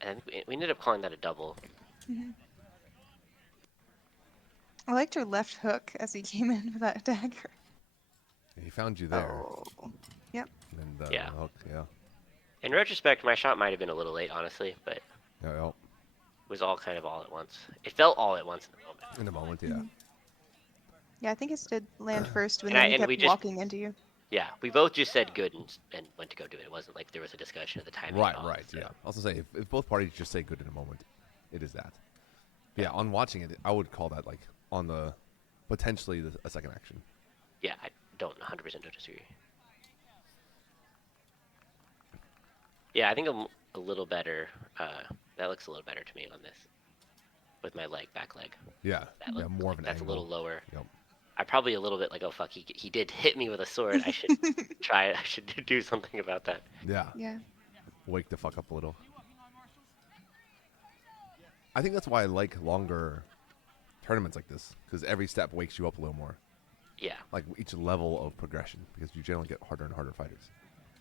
And we ended up calling that a double. I liked your left hook as he came in with that dagger. He found you there. Oh. Yep. And the Yeah. hook, yeah. In retrospect, my shot might have been a little late, honestly, but it Yeah, was all kind of all at once. It felt all at once in the moment. in a moment, yeah. Yeah, I think his did land first, and And then he and kept we just- walking into you. Yeah, we both just said good and went to go do it. It wasn't like there was a discussion of the timing Right, at all. right, so. yeah. I was gonna say if both parties just say good in a moment, it is that. Yeah, on watching it, I would call that like on the potentially a second action. Yeah, I don't 100% disagree. Yeah, I think a little better. That looks a little better to me on this, with my back leg. Yeah, That yeah, look, more of an that's angle. a little lower. Yep. I probably a little bit like, oh fuck, he did hit me with a sword. I should try. I should do something about that. Yeah. Yeah. Wake the fuck up a little. I think that's why I like longer tournaments like this, because every step wakes you up a little more. Yeah, Like each level of progression, because you generally get harder and harder fighters.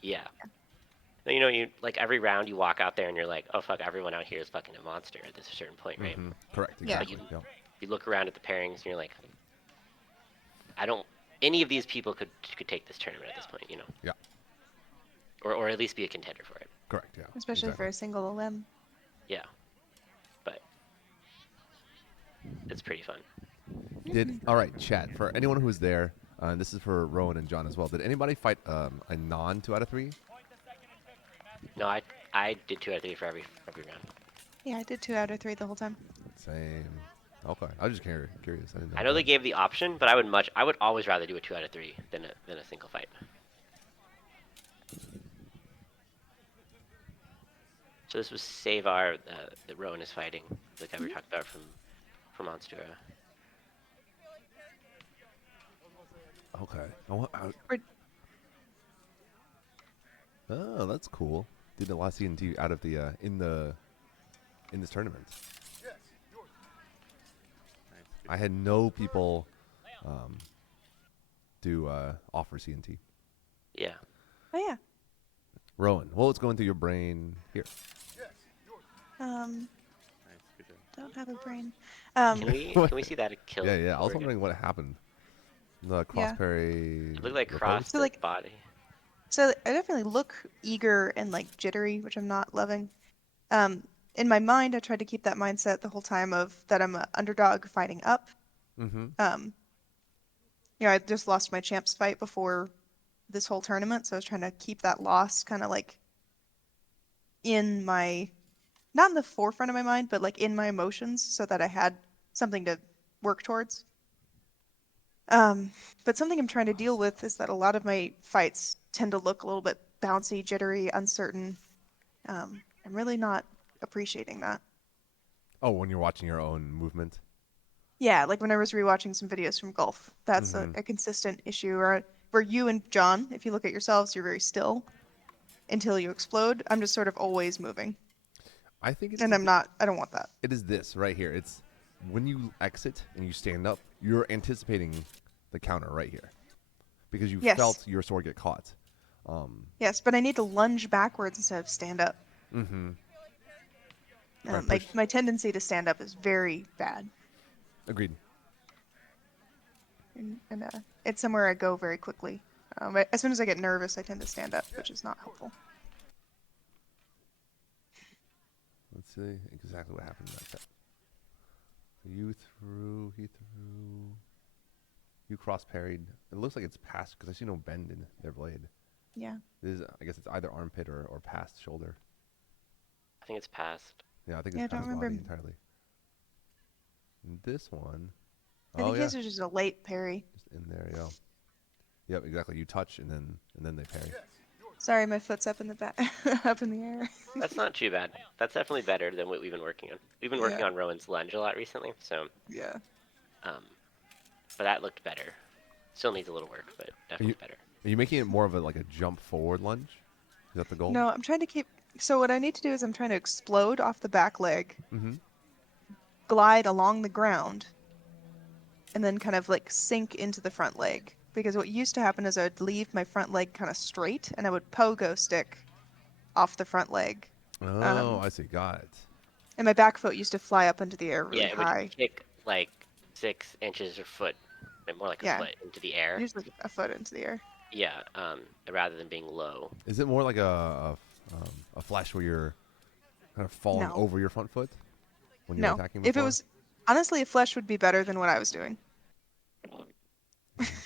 yeah. You like every round you walk out there and you're like, oh fuck, everyone out here is fucking a monster at this certain point, right? Correct. Yeah. Exactly. Yep. You look around at the pairings and you're like, I don't. Any of these people could take this tournament at this point, Yeah. or at least be a contender for it. Correct. Yeah. Especially exactly. for a single limb. Yeah, but it's pretty fun. All right, chat for anyone who's there. This is for Rowan and John as well. Did anybody fight a non 2 out of 3? No, I did 2 out of 3 for every round. Yeah, I did 2 out of 3 the whole time. Same. Okay, I was just curious. Didn't I know they gave the option, but I would always rather do a 2 out of 3 than a single fight. So this was Savar that Rowan is fighting, the guy we talked about from Ansteorran. Okay. Oh, that's cool. Did the last CNT out of the in this tournament. I had no people do offer CNT. Yeah. Oh yeah. Rowan, what was going through your brain here? Don't have a brain. Can we see that kill? Yeah. I was over again? wondering what happened. The cross Yeah. parry. It looked like the cross So, the like- body. So I definitely look eager and like jittery, which I'm not loving. In my mind, I tried to keep that mindset the whole time of that I'm an underdog fighting up. Mm-hmm. I just lost my champs fight before this whole tournament, so I was trying to keep that loss kind of like in my, not in the forefront of my mind, but like in my emotions, so that I had something to work towards. But something I'm trying to deal with is that a lot of my fights tend to look a little bit bouncy, jittery, uncertain. I'm really not appreciating that. Oh, when you're watching your own movement. Yeah, like when I was rewatching some videos from golf, that's a consistent issue. Or where you and John, if you look at yourselves, you're very still until you explode. I'm just sort of always moving, I think it's and I'm not. I don't want that. It is this right here. It's when you exit and you stand up, you're anticipating the counter right here. because you Yes. felt your sword get caught. Yes, but I need to lunge backwards instead of stand up. Mm-hmm. Right, My tendency to stand up is very bad. Agreed. And it's somewhere I go very quickly. As soon as I get nervous, I tend to stand up, which is not helpful. Let's see exactly what happened in that set. You threw, he threw. You cross parried. It looks like it's past because I see no bend in their blade. Yeah. I guess it's either armpit or past shoulder. I think it's past. Yeah, I think Yeah, I it's don't past remember. body entirely. And this one, I think his was just a late parry. just in there, yeah. Yep, exactly. You touch and then they parry. Sorry, my foot's up in the back, up in the air. That's not too bad. That's definitely better than what we've been working on. We've been working on Rowan's lunge a lot recently, so Yeah. but that looked better. Still needs a little work, but definitely better. Are you making it more of a jump forward lunge? Is that the goal? No, I'm trying to keep. So what I need to do is I'm trying to explode off the back leg, glide along the ground, and then kind of like sink into the front leg. Because what used to happen is I would leave my front leg kind of straight, and I would pogo stick off the front leg. Oh, I see. Got it. And my back foot used to fly up into the air really Yeah, it would high. kick like 6 inches or foot, more like a Yeah. foot into the air. Usually a foot into the air. Yeah, rather than being low. Is it more like a flash where you're kind of falling No. over your front foot when you're No. attacking If before? it was honestly, a flesh would be better than what I was doing.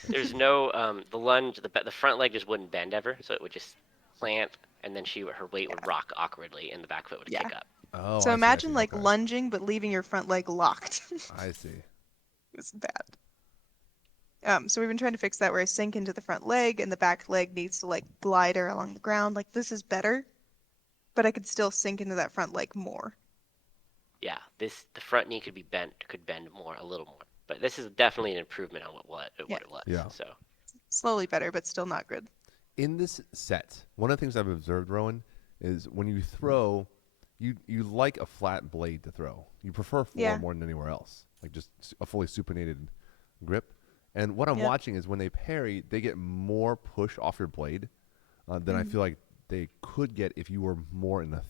There's no the lunge. The front leg just wouldn't bend ever, so it would just plant, and then her weight would rock awkwardly, and the back foot would Yeah. kick up. Oh, So I see, imagine like okay. lunging but leaving your front leg locked. I see. It's bad. So we've been trying to fix that where I sink into the front leg and the back leg needs to like glider along the ground. Like this is better, but I could still sink into that front leg more. Yeah, the front knee could bend more, a little more. But this is definitely an improvement on what it was. Yeah. So Slowly better, but still not good. In this set, one of the things I've observed, Rowan, is when you throw, you like a flat blade to throw. You prefer four more than anywhere else, like just a fully supinated grip. And what I'm watching is when they parry, they get more push off your blade than I feel like they could get if you were more in the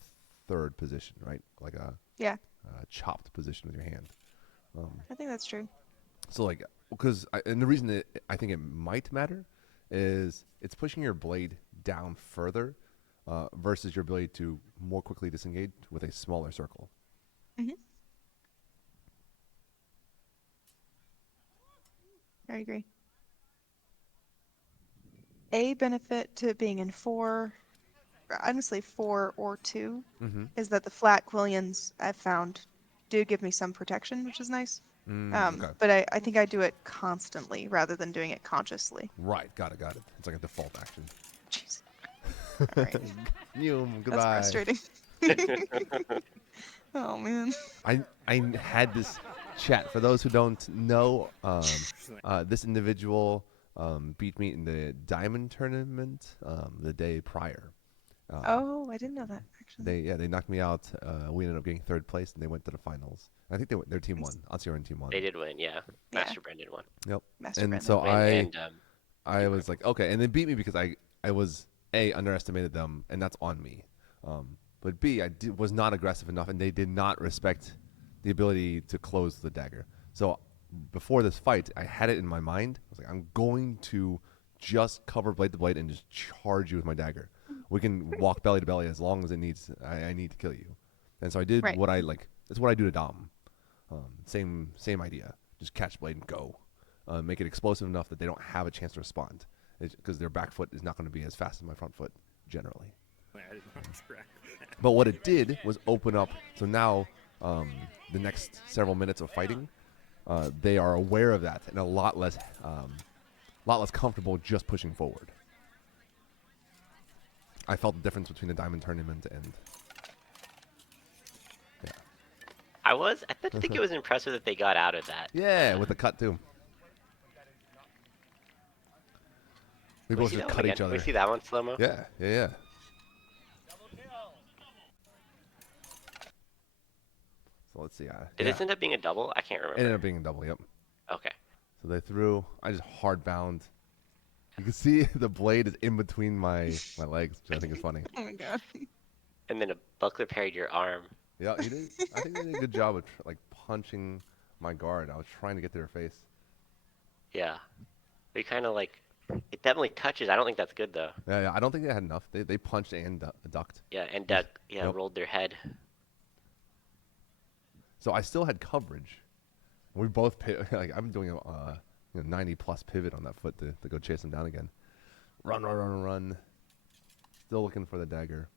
third position, right? Like a chopped position with your hand. I think that's true. So and the reason I think it might matter is it's pushing your blade down further versus your ability to more quickly disengage with a smaller circle. I agree. A benefit to being in 4, honestly 4 or 2, is that the flat quillions I've found do give me some protection, which is nice. Okay. But I think I do it constantly rather than doing it consciously. Right, got it. It's like a default action. Jeez. All right. Goodbye. That's frustrating. Oh man. I had this chat. For those who don't know, this individual beat me in the diamond tournament the day prior. Oh, I didn't know that actually. They knocked me out. We ended up getting third place, and they went to the finals. I think their team won. Ansteorran team won. they did win, yeah. Master Brendan won. Yep. Master and Brendan. so And, I was like, okay, and they beat me because I was underestimated them, and that's on me. But B, was not aggressive enough, and they did not respect the ability to close the dagger. So before this fight, I had it in my mind. I was like, I'm going to just cover blade to blade and just charge you with my dagger. We can walk belly to belly as long as it needs. I need to kill you. And so I did what I like. That's what I do to Dom. Same idea. Just catch blade and go. Make it explosive enough that they don't have a chance to respond, because their back foot is not going to be as fast as my front foot generally. I did not track that. But what it did was open up. So now the next several minutes of fighting, they are aware of that and a lot less comfortable just pushing forward. I felt the difference between the diamond tournament and I did think it was impressive that they got out of that. with the cut too. We both just cut each other. We see that one slow mo. Yeah. So let's see. Did this end up being a double? I can't remember. It ended up being a double. Yep. Okay. So they threw. I just hard bound. You can see the blade is in between my legs, which I think is funny. Oh my god. And then a buckler parried your arm. Yeah, he did. I think they did a good job of like punching my guard. I was trying to get to their face. Yeah. They kind of like, it definitely touches. I don't think that's good though. Yeah, I don't think they had enough. They punched and ducked. Yeah, and Yep. rolled their head. So I still had coverage. We both like I'm doing a 90+ pivot on that foot to go chase him down again. Run, run, run, run. Still looking for the dagger.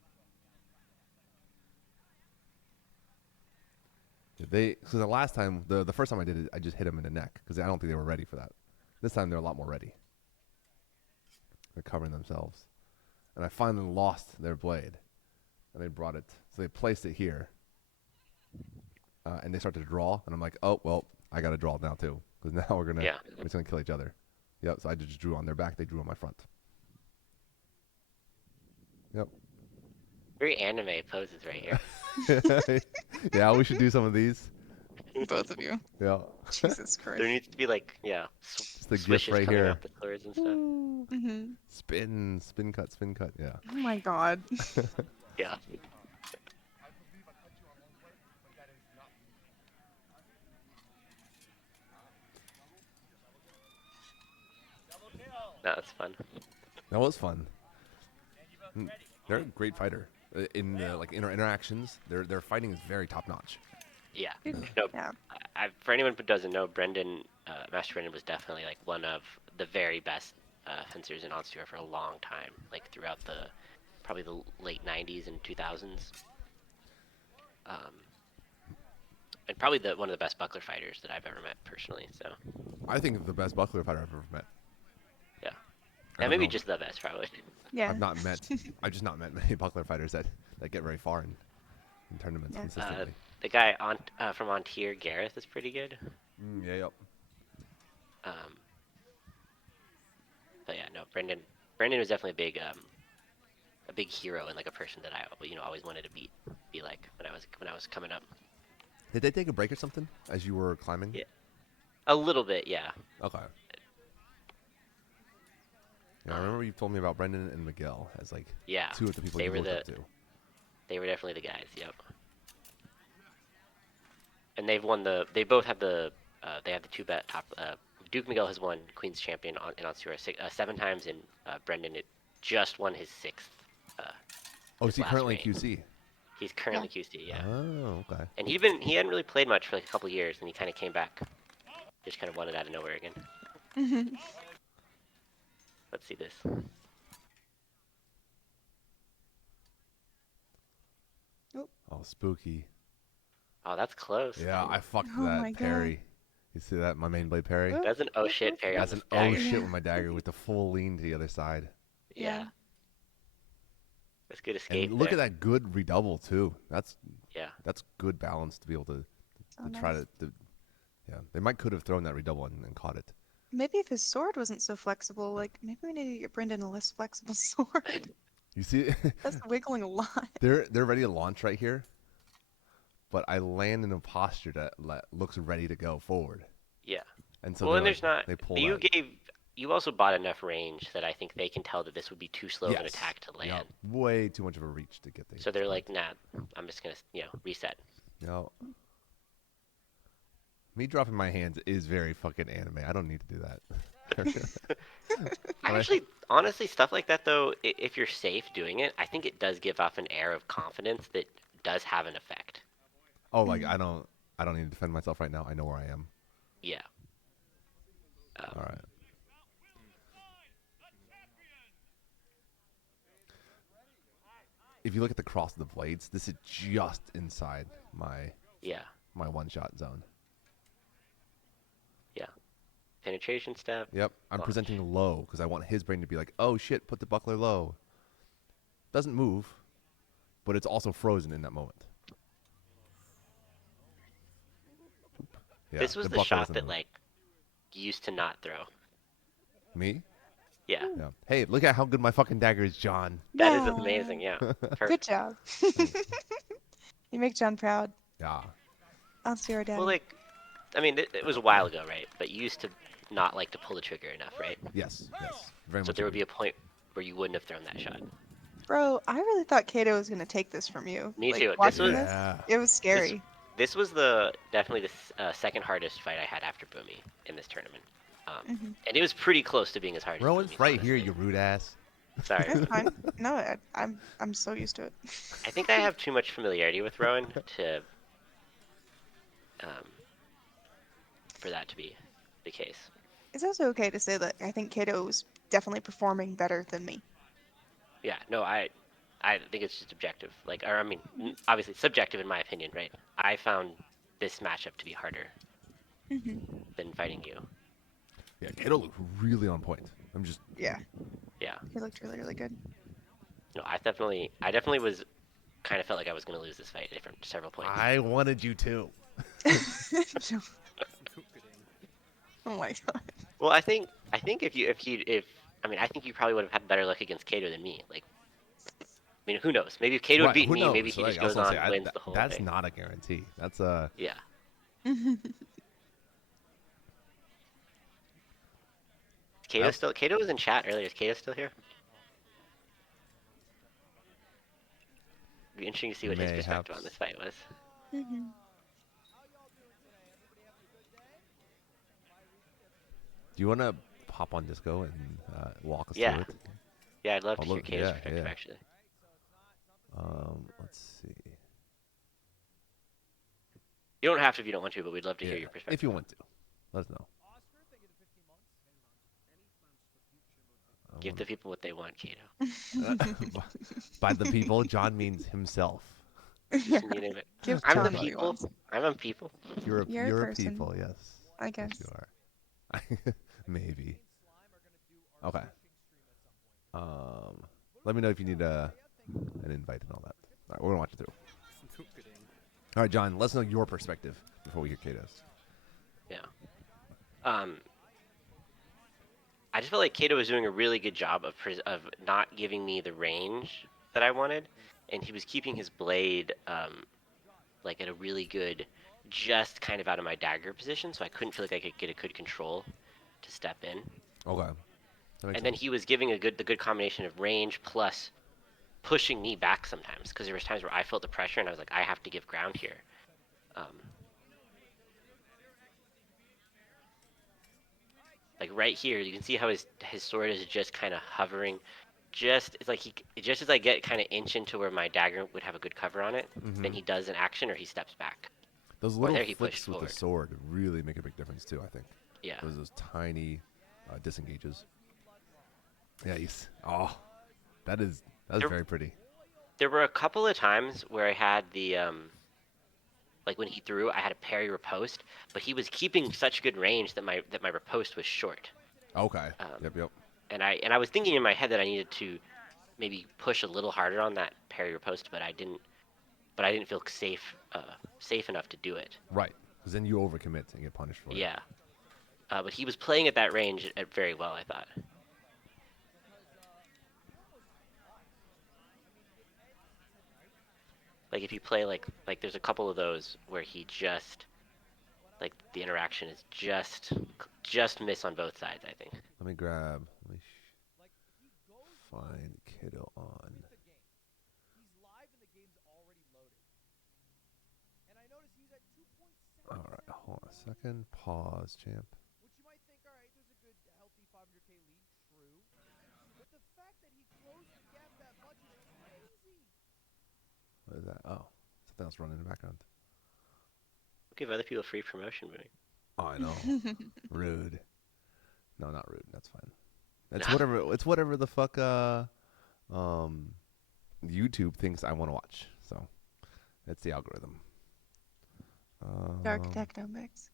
So the last time, the first time I did it, I just hit him in the neck because I don't think they were ready for that. This time they're a lot more ready. They're covering themselves. And I finally lost their blade. And they brought it. So they placed it here. And they started to draw. And I'm like, oh, well, I got to draw now too. Because now we're just going to kill each other. Yep, so I just drew on their back. They drew on my front. Yep. Very anime poses right here. Yeah, we should do some of these. Both of you. Yeah. Jesus Christ. There needs to be like, It's the gift swishes right coming here. off the swords and stuff. Mm-hmm. Spin cut, yeah. Oh my god. Yeah. No, that's fun. That was fun. They're a great fighter. In like interactions, their fighting is very top notch. Yeah. Dude, No, yeah. for anyone who doesn't know, Master Brendan was definitely like one of the very best fencers in Ansteorran for a long time, like throughout probably the late 90s and 2000s. And probably one of the best buckler fighters that I've ever met personally. So. I think the best buckler fighter I've ever met. Yeah. I And don't maybe know. just the best, probably. Yeah. I've just not met many buckler fighters that get very far in tournaments Yeah. consistently. The guy from Ontier, Gareth, is pretty good. Yeah, yep. But yeah, no, Brendan was definitely a big hero and like a person that I always wanted to be like when I was coming up. Did they take a break or something as you were climbing? Yeah. A little bit, yeah. Okay. Yeah, I remember you told me about Brendan and Miguel as like two of the people you looked up to. They were definitely the guys. Yep. And they both have the two top. Duke Miguel has won Queen's Champion in Ansteorran 7 times, and Brendan just won his 6th. Oh, is he last currently reign. QC? He's currently QC, yeah. Oh, okay. And he hadn't really played much for like a couple years, and he kind of came back. Just kind of won it out of nowhere again. Mm-hmm. Let's see this. Oh, spooky. Oh, that's close. Yeah, I fucked Oh my that God. parry. You see that? My main blade parry? Oh. That's an oh shit parry. That's on an the oh dagger. shit with my dagger with the full lean to the other side. Yeah. That's good escape. And look there. at that good redouble too. That's good balance to be able to So try nice. to yeah. They could have thrown that redouble and caught it. Maybe if his sword wasn't so flexible, like maybe we need to get Brendan a less flexible sword. You see, That's wiggling a lot. they're ready to launch right here, but I land in a posture that looks ready to go forward. Yeah. And so Well, and they're there's not. they pull You out. You also bought enough range that I think they can tell that this would be too slow of an Yes. attack to land. Yep. Way too much of a reach to get there. So they're like, nah, I'm just gonna reset. No. Me dropping my hands is very fucking anime. I don't need to do that. Actually, honestly, stuff like that though, if you're safe doing it, I think it does give off an air of confidence that does have an effect. Oh, like I don't need to defend myself right now. I know where I am. Yeah. All right. If you look at the cross of the blades, this is just inside my Yeah. one-shot zone. Yeah. Penetration step. Yep, I'm Launch. presenting low because I want his brain to be like, oh shit, put the buckler low. Doesn't move, but it's also frozen in that moment. Yeah, This was the buckler shot doesn't that move. like used to not throw. Me? Yeah. Yeah. Hey, look at how good my fucking dagger is, John. That is Yeah. amazing. Yeah. Good Perfect. job. You make John proud. Yeah. I'll see our daddy. Well, like, I mean, it was a while ago, right? But you used to not like to pull the trigger enough, right? Yes, yes, very So much. there would be a point where you wouldn't have thrown that shot. Bro, I really thought Kato was gonna take this from you. Me Like too. watching this, it was This scary. this was definitely the second hardest fight I had after Boomy in this tournament, Hmm. and it was pretty close to being as hard as Rowan's Boomy's. right here, Honestly. you rude ass. Sorry, That's Rowan. fine. No, I'm so used to it. I think I have too much familiarity with Rowan um, for that to be the case. It's also okay to say that I think Kato was definitely performing better than me. Yeah, no, I think it's just objective. Like, or I mean, obviously subjective in my opinion, right? I found this matchup to be harder Hmm. than fighting you. Yeah, Kato looked really on point. I'm just. Yeah, Yeah, he looked really, really good. no, I definitely was kind of felt like I was going to lose this fight at several points. I wanted you to. Oh my god. Well, I think if I mean I think you probably would have had better luck against Kato than me. Like, I mean, who knows? Maybe if Kato had Right? beaten Who me, maybe knows? he Like, just I was goes gonna say, on, wins the whole that's thing. not a guarantee. That's Yeah. Kato was in chat earlier. Is Kato still here? It'd be interesting to see what his perspective on this fight was. Hmm. Do you want to hop on Disco and walk us Yeah. through it? Yeah, I'd love Oh, to hear look, Kato's yeah, perspective yeah. actually. Let's see. You don't have to if you don't want to, but we'd love to Yeah, hear your perspective. if you want to, let us know. Give the people what they want, Kato. By the people, John means himself. Yeah. Just need it. Give I'm the John what he people. wants. I'm a people. You're a You're a person, people, yes. I Yes, guess. you are. Maybe. Okay. Let me know if you need an invite and all that. All right, we're gonna watch it through. All right, John. Let's know your perspective before we hear Kato's. Yeah. I just felt like Kato was doing a really good job of not giving me the range that I wanted, and he was keeping his blade like at a really good, just kind of out of my dagger position, so I couldn't feel like I could get a good control to step in. Okay. And then he was giving the good combination of range plus pushing me back sometimes, because there was times where I felt the pressure and I was like, I have to give ground here. Like right here, you can see how his sword is just kind of hovering. It's like just as I get kind of inch into where my dagger would have a good cover on it, then he does an action or he steps back. Those Or little there he flips pushed with forward. the sword really make a big difference too. I think. Yeah. Those tiny disengages. Yeah. Oh, that's very pretty. There were a couple of times where I had the like when he threw, I had a parry riposte, but he was keeping such good range that my riposte was short. Okay. Yep. And I was thinking in my head that I needed to maybe push a little harder on that parry riposte, but I didn't. But I didn't feel safe enough to do it. Right. Because then you overcommit and get punished for it. Yeah. But he was playing at that range very well, I thought. Like if you play like there's a couple of those where he just like the interaction is just miss on both sides, I think. Let me find Kiddo on. All right, hold on a second. Pause, champ. What is that? Oh, something else running in the background. Give other people free promotion, maybe. Oh, I know. Rude. No, not rude. That's fine. It's whatever. It's whatever the fuck. YouTube thinks I want to watch. So, that's the algorithm. Dark techno mix.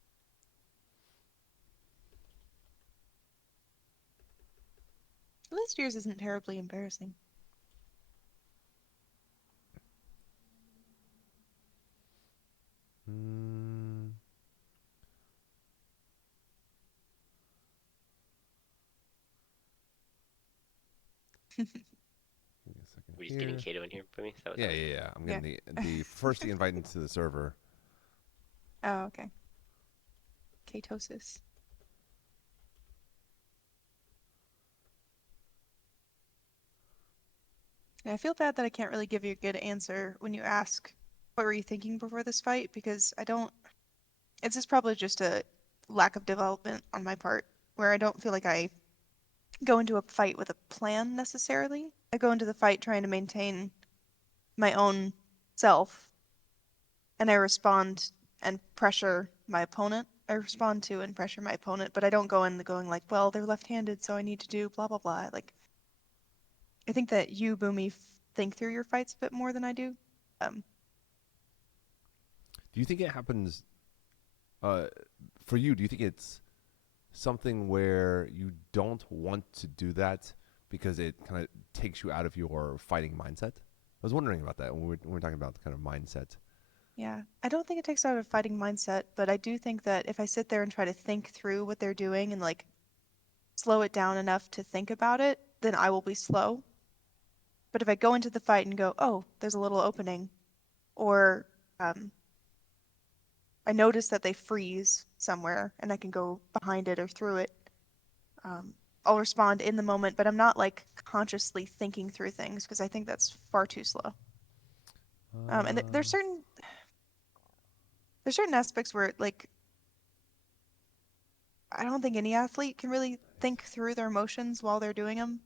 At least yours isn't terribly embarrassing. Give me a second. We're just getting Kato in here for me. Is that what that was? Yeah. I'm getting the first the invite into the server. Oh, okay. Ketosis. And I feel bad that I can't really give you a good answer when you ask, what were you thinking before this fight? Because I don't, it's just probably just a lack of development on my part, where I don't feel like I go into a fight with a plan necessarily. I go into the fight trying to maintain my own self, and I respond and pressure my opponent. I respond to and pressure my opponent, but I don't go in going like, well, they're left-handed, so I need to do blah blah blah. Like, I think that you, Boomy, think through your fights a bit more than I do. Do you think it happens for you? Do you think it's something where you don't want to do that because it kind of takes you out of your fighting mindset? I was wondering about that when we were talking about kind of mindset. Yeah, I don't think it takes out a fighting mindset, but I do think that if I sit there and try to think through what they're doing and like slow it down enough to think about it, then I will be slow. But if I go into the fight and go, oh, there's a little opening, or um, I notice that they freeze somewhere and I can go behind it or through it, um, I'll respond in the moment, but I'm not like consciously thinking through things because I think that's far too slow. And there's certain aspects where like I don't think any athlete can really think through their emotions while they're doing them.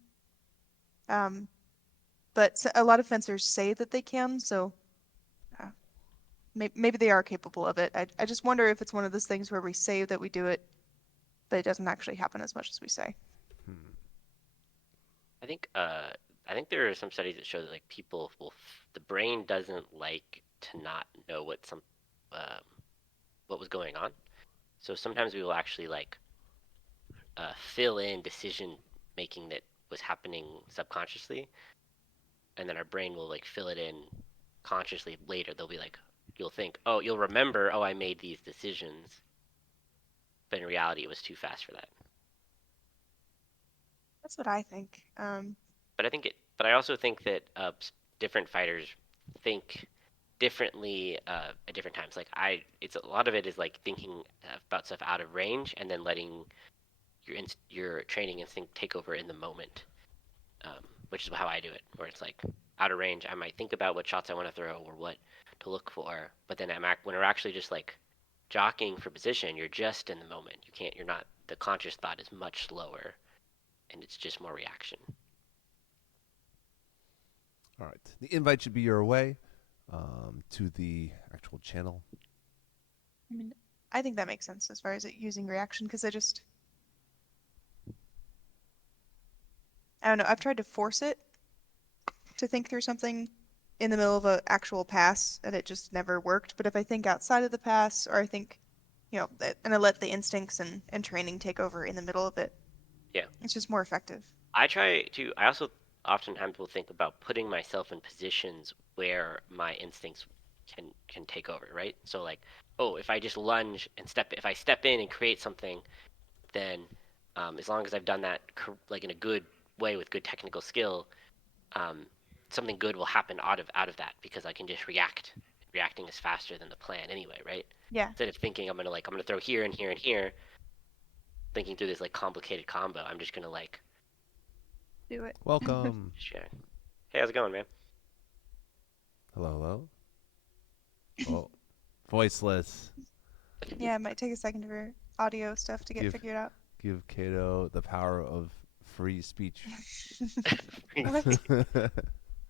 Um, but a lot of fencers say that they can, so uh, maybe they are capable of it. I just wonder if it's one of those things where we say that we do it, but it doesn't actually happen as much as we say. Hmm. I think I think there are some studies that show that like people will the brain doesn't like to not know um, what was going on. So sometimes we will actually like fill in decision making that was happening subconsciously, and then our brain will like fill it in consciously later. They'll be like, you'll think, oh, you'll remember, oh, I made these decisions, but in reality, it was too fast for that. That's what I think. But I also think that different fighters think differently at different times. Like it's a lot of it is like thinking about stuff out of range and then letting your training instinct take over in the moment, which is how I do it. Where it's like out of range, I might think about what shots I want to throw or what to look for, but then when we're actually just like jockeying for position, you're just in the moment. You're not. The conscious thought is much slower, and it's just more reaction. All right. The invite should be your way to the actual channel. I mean, I think that makes sense as far as it using reaction because I don't know. I've tried to force it to think through something in the middle of an actual pass, and it just never worked. But if I think outside of the pass, or I think, and I let the instincts and training take over in the middle of it, Yeah. it's just more effective. I also oftentimes will think about putting myself in positions where my instincts can take over, right? So like, oh, if I just lunge and if I step in and create something, then as long as I've done that like in a good way with good technical skill, um, something good will happen out of that because I can just react. Reacting is faster than the plan anyway, right? Yeah, Instead of thinking I'm gonna throw here and here and here, thinking through this like complicated combo, I'm just gonna like do it. Welcome. share. Hey, how's it going, man? Hello, hello. Oh, voiceless. Yeah, it might take a second for audio stuff to get Give figured out. give Kato the power of free speech. What?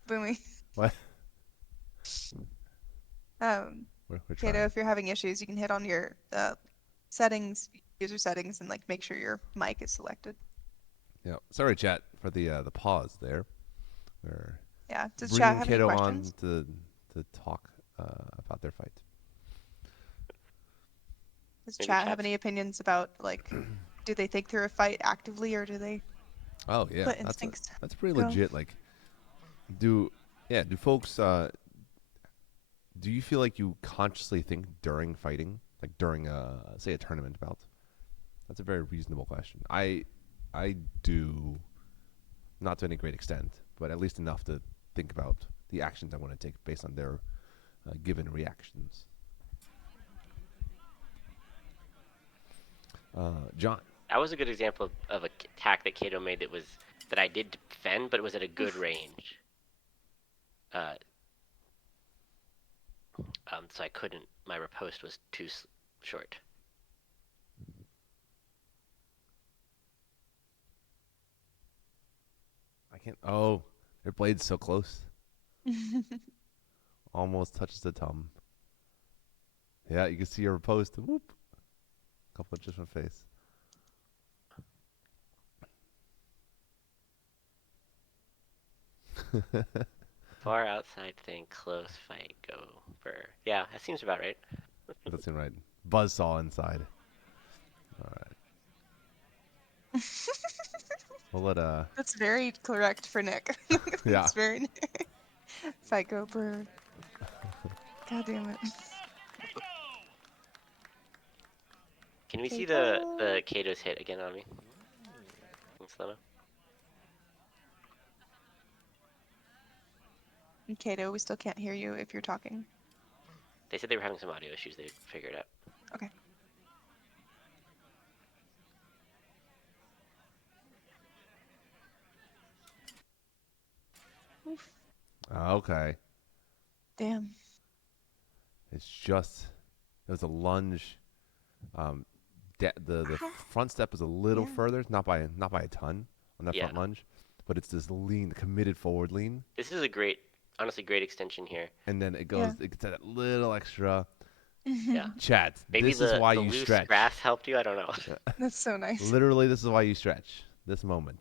Boomy. What? We're Kato, trying. if you're having issues, you can hit on your settings, user settings, and like make sure your mic is selected. Yeah. Sorry, chat, for the pause there. We're Yeah. Does chat bringing have any Kato on questions? to talk about their fight. Does Maybe chat have chat's any opinions about like, do they think through a fight actively or do they Oh yeah, let instincts that's pretty go? legit. Like, do do folks do you feel like you consciously think during fighting, like during say a tournament bout? That's a very reasonable question. I do, not to any great extent, but at least enough to think about the actions I want to take based on their given reactions. John. that was a good example of a attack that Kato made that I did defend, but it was at a good Oof. range. Uh, so I couldn't. My riposte was too short. I can't. Oh, their blade's so close. Almost touches the tum. Yeah, you can see your post. Whoop. Couple inches from face. Far outside thing, close fight, go burr. Yeah, that seems about right. That seems right. Buzzsaw inside. All right. We'll let That's very correct for Nick. Yeah. That's very Nick. Psycho bird. God damn it. Can we see Kato. the Kato's hit again on me? In slow-mo? Kato, we still can't hear you if you're talking. They said they were having some audio issues. They figured out. Okay. Oof. Okay. Damn. It's just it was a lunge. The front step is a little Yeah. further, not by a ton on that Yeah. front lunge, but it's this lean, committed forward lean, This is a honestly great extension here. and then it goes. It gets that little extra. Yeah. Chat. Maybe This is why the you loose stretch. grass helped you. I don't know. That's so nice. Literally, this is why you stretch. This moment,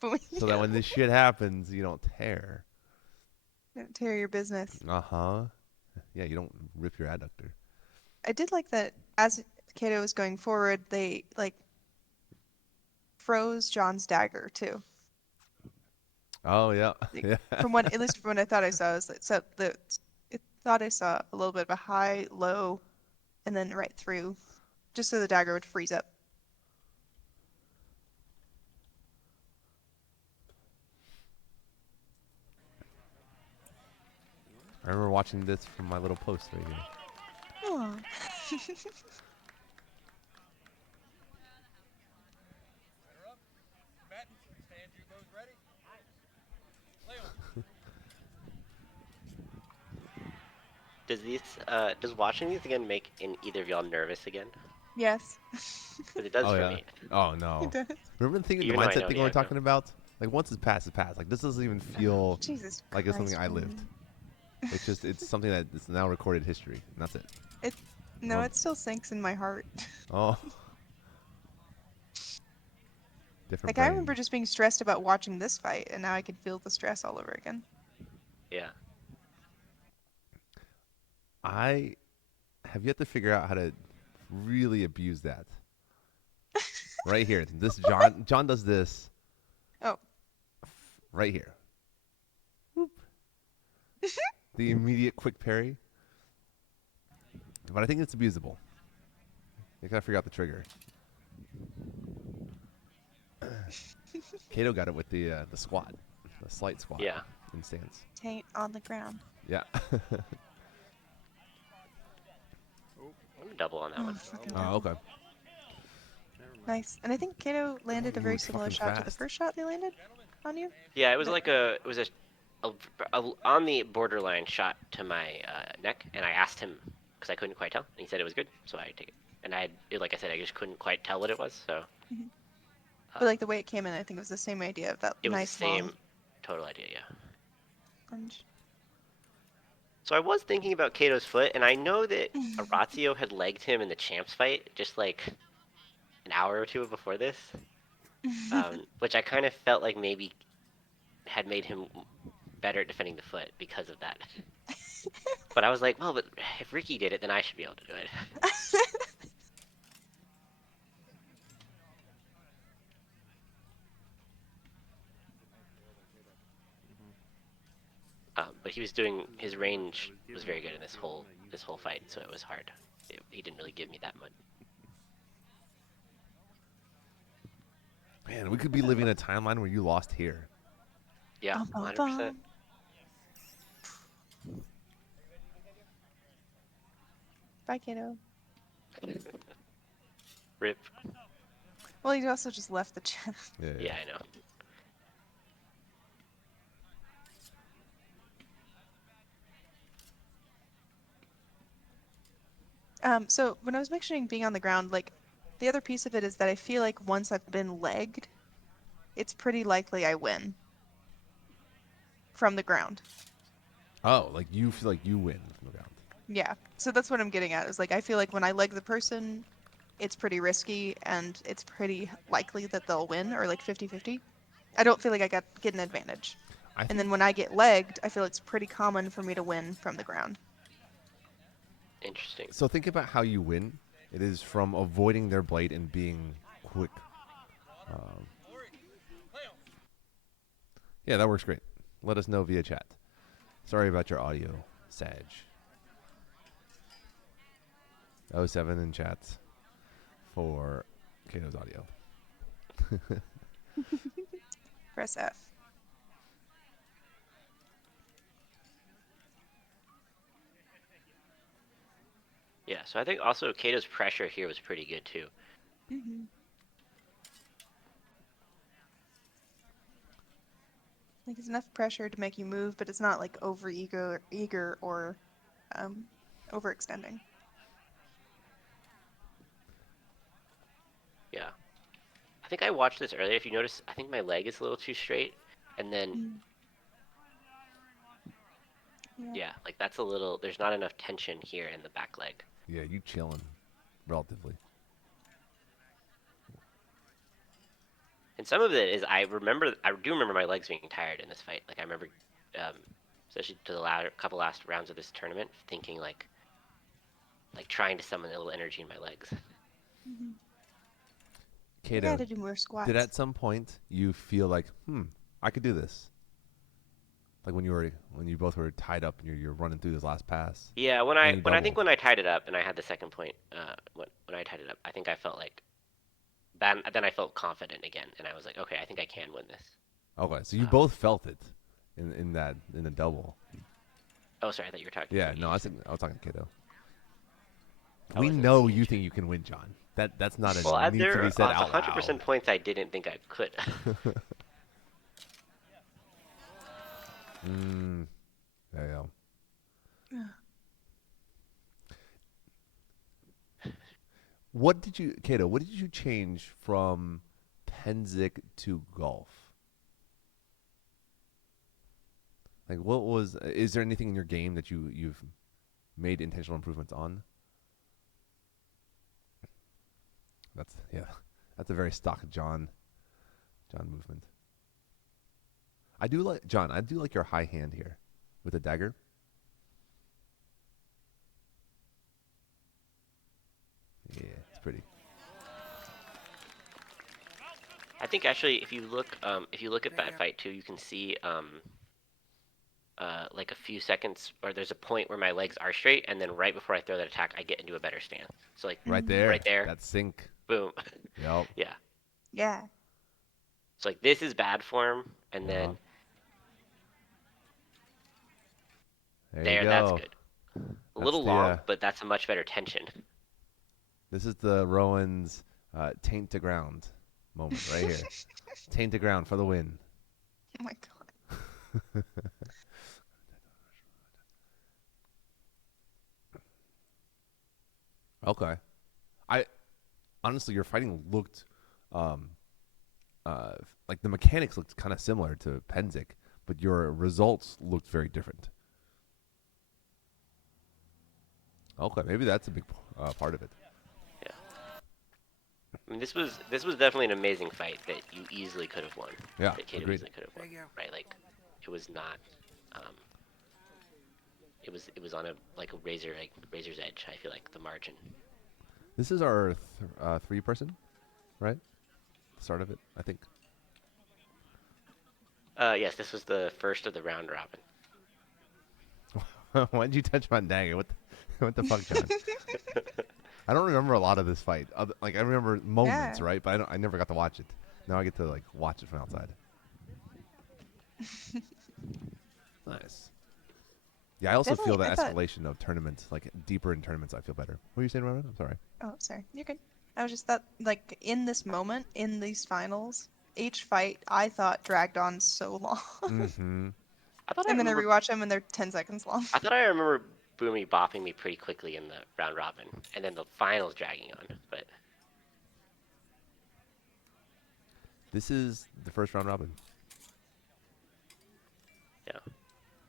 so that when this shit happens, you don't tear. Don't tear your business. Yeah, you don't rip your adductor. I did like that as Kato was going forward, they like froze John's dagger too. Oh yeah, Like, yeah. From what, at least from what I thought I saw, was like, so I thought I saw a little bit of a high, low, and then right through, just so the dagger would freeze up. I remember watching this from my little post right here. Aw. Does watching these again make either of y'all nervous again? Yes. Because it does Oh for yeah. me. Oh no. It does. Remember the Even though I mindset know thing the we were outcome. talking about? Like once it's past, it's past. Like this doesn't even feel Jesus like it's Christ, something I lived. Rowan. It's something that is now recorded history, and that's it. No, Oh. it still sinks in my heart. Oh. Different Like, brain. I remember just being stressed about watching this fight, and now I can feel the stress all over again. Yeah. I have yet to figure out how to really abuse that. Right here. This John does this. Oh. Right here. Whoop. The immediate quick parry. But I think it's abusable. You gotta figure out the trigger. Kato got it with the squat, the slight squat. Yeah. In stance. Taint on the ground. Yeah. I'm double on that Oh, one. fucking Oh, hell. okay. Nice. And I think Kato landed You a very moved similar fucking shot to the fast. first shot they landed on you. Yeah, it was But- like a on the borderline shot to my neck, and I asked him because I couldn't quite tell, and he said it was good, so I take it. And like I said, I just couldn't quite tell what it was, so But like the way it came in, I think it was the same idea of that it was nice the same long total idea, yeah. lunge. So I was thinking about Kato's foot, and I know that Orazio had legged him in the champs fight just like an hour or two before this, which I kind of felt like maybe had made him better at defending the foot because of that. But I was like, well, but if Ricky did it, then I should be able to do it. But he was doing his range was very good in this whole fight, so it was hard. He didn't really give me that much. Man, we could be living in a timeline where you lost here. Yeah, Bum, bum, 100%. bum. Bye, Kato. Rip. Well, you also just left the chat. Yeah, I know. So when I was mentioning being on the ground, like the other piece of it is that I feel like once I've been legged, it's pretty likely I win from the ground. Oh, like you feel like you win from the ground. Yeah. So that's what I'm getting at is like I feel like when I leg the person, it's pretty risky and it's pretty likely that they'll win or like 50-50. I don't feel like I get an advantage. I And think then when I get legged, I feel it's pretty common for me to win from the ground. Interesting. so. Think about how you win. It is from avoiding their blade and being quick. Um, yeah, that works great. Let us know via chat. Sorry about your audio, Sag. 07 in chat for Kato's audio. Press F. Yeah, so I think also Kato's pressure here was pretty good too. Mm-hmm. Like it's enough pressure to make you move, but it's not like over eager or um, overextending. Yeah. I think I watched this earlier. If you notice, I think my leg is a little too straight. And then, yeah, like that's a little, there's not enough tension here in the back leg. Yeah, you chilling, relatively. And some of it is I do remember my legs being tired in this fight. Like I remember, especially to the couple last rounds of this tournament, thinking like trying to summon a little energy in my legs. Mm-hmm. I Kato, gotta do more squats. did at some point you feel like, I could do this? Like when you both were tied up and you're running through this last pass. Yeah, when and I you when I think doubled. when I tied it up and I had the second point, when I tied it up, I think I felt like then I felt confident again, and I was like, okay, I think I can win this. Okay, so you both felt it in the double. Oh, sorry, I thought you were talking. Yeah, to me. no, I was talking to Kato. I We wasn't know making you sure. think you can win, John. That's not Well, a need to there be said are out 100% loud. points I didn't think I could. There you go. Kato, what did you change from Penzik to golf? Like, is there anything in your game that you've made intentional improvements on? That's a very stock John movement. I do like your high hand here with the dagger. Yeah, it's pretty. I think actually, if you look at that fight too, you can see like a few seconds, or there's a point where my legs are straight, and then right before I throw that attack, I get into a better stance. So like Right there. right there, That sync. boom. Yep. Yeah. Yeah. So like this is bad form, and Yeah. then There you that's go. good. A little long, but that's a much better tension. This is the Rowan's taint to ground moment right here. Taint to ground for the win. Oh my god. Okay. I honestly, your fighting looked like the mechanics looked kind of similar to Penzik, but your results looked very different. Okay, maybe that's a big part of it. Yeah. I mean, this was definitely an amazing fight that you easily could have won. Yeah, That Kato agreed. easily could have won. Right? Like, it was not. It was on a razor's edge. I feel like the margin. This is our 3-person, right? Start of it, I think. Yes, this was the first of the round robin. Why'd you touch my dagger? What the fuck, John? I don't remember a lot of this fight. Like I remember moments, right? But I never got to watch it. Now I get to like watch it from outside. Nice. Yeah, I also feel the escalation of tournaments, like deeper in tournaments. I feel better. What are you saying, Rowan? I'm sorry. Oh, sorry. You're good. I was just that like in this moment, in these finals, each fight I thought dragged on so long. Mm-hmm. I thought And then I rewatch them and they're 10 seconds long. I thought I remember Boomy bopping me pretty quickly in the round robin, and then the finals dragging on. But This is the first round robin. yeah,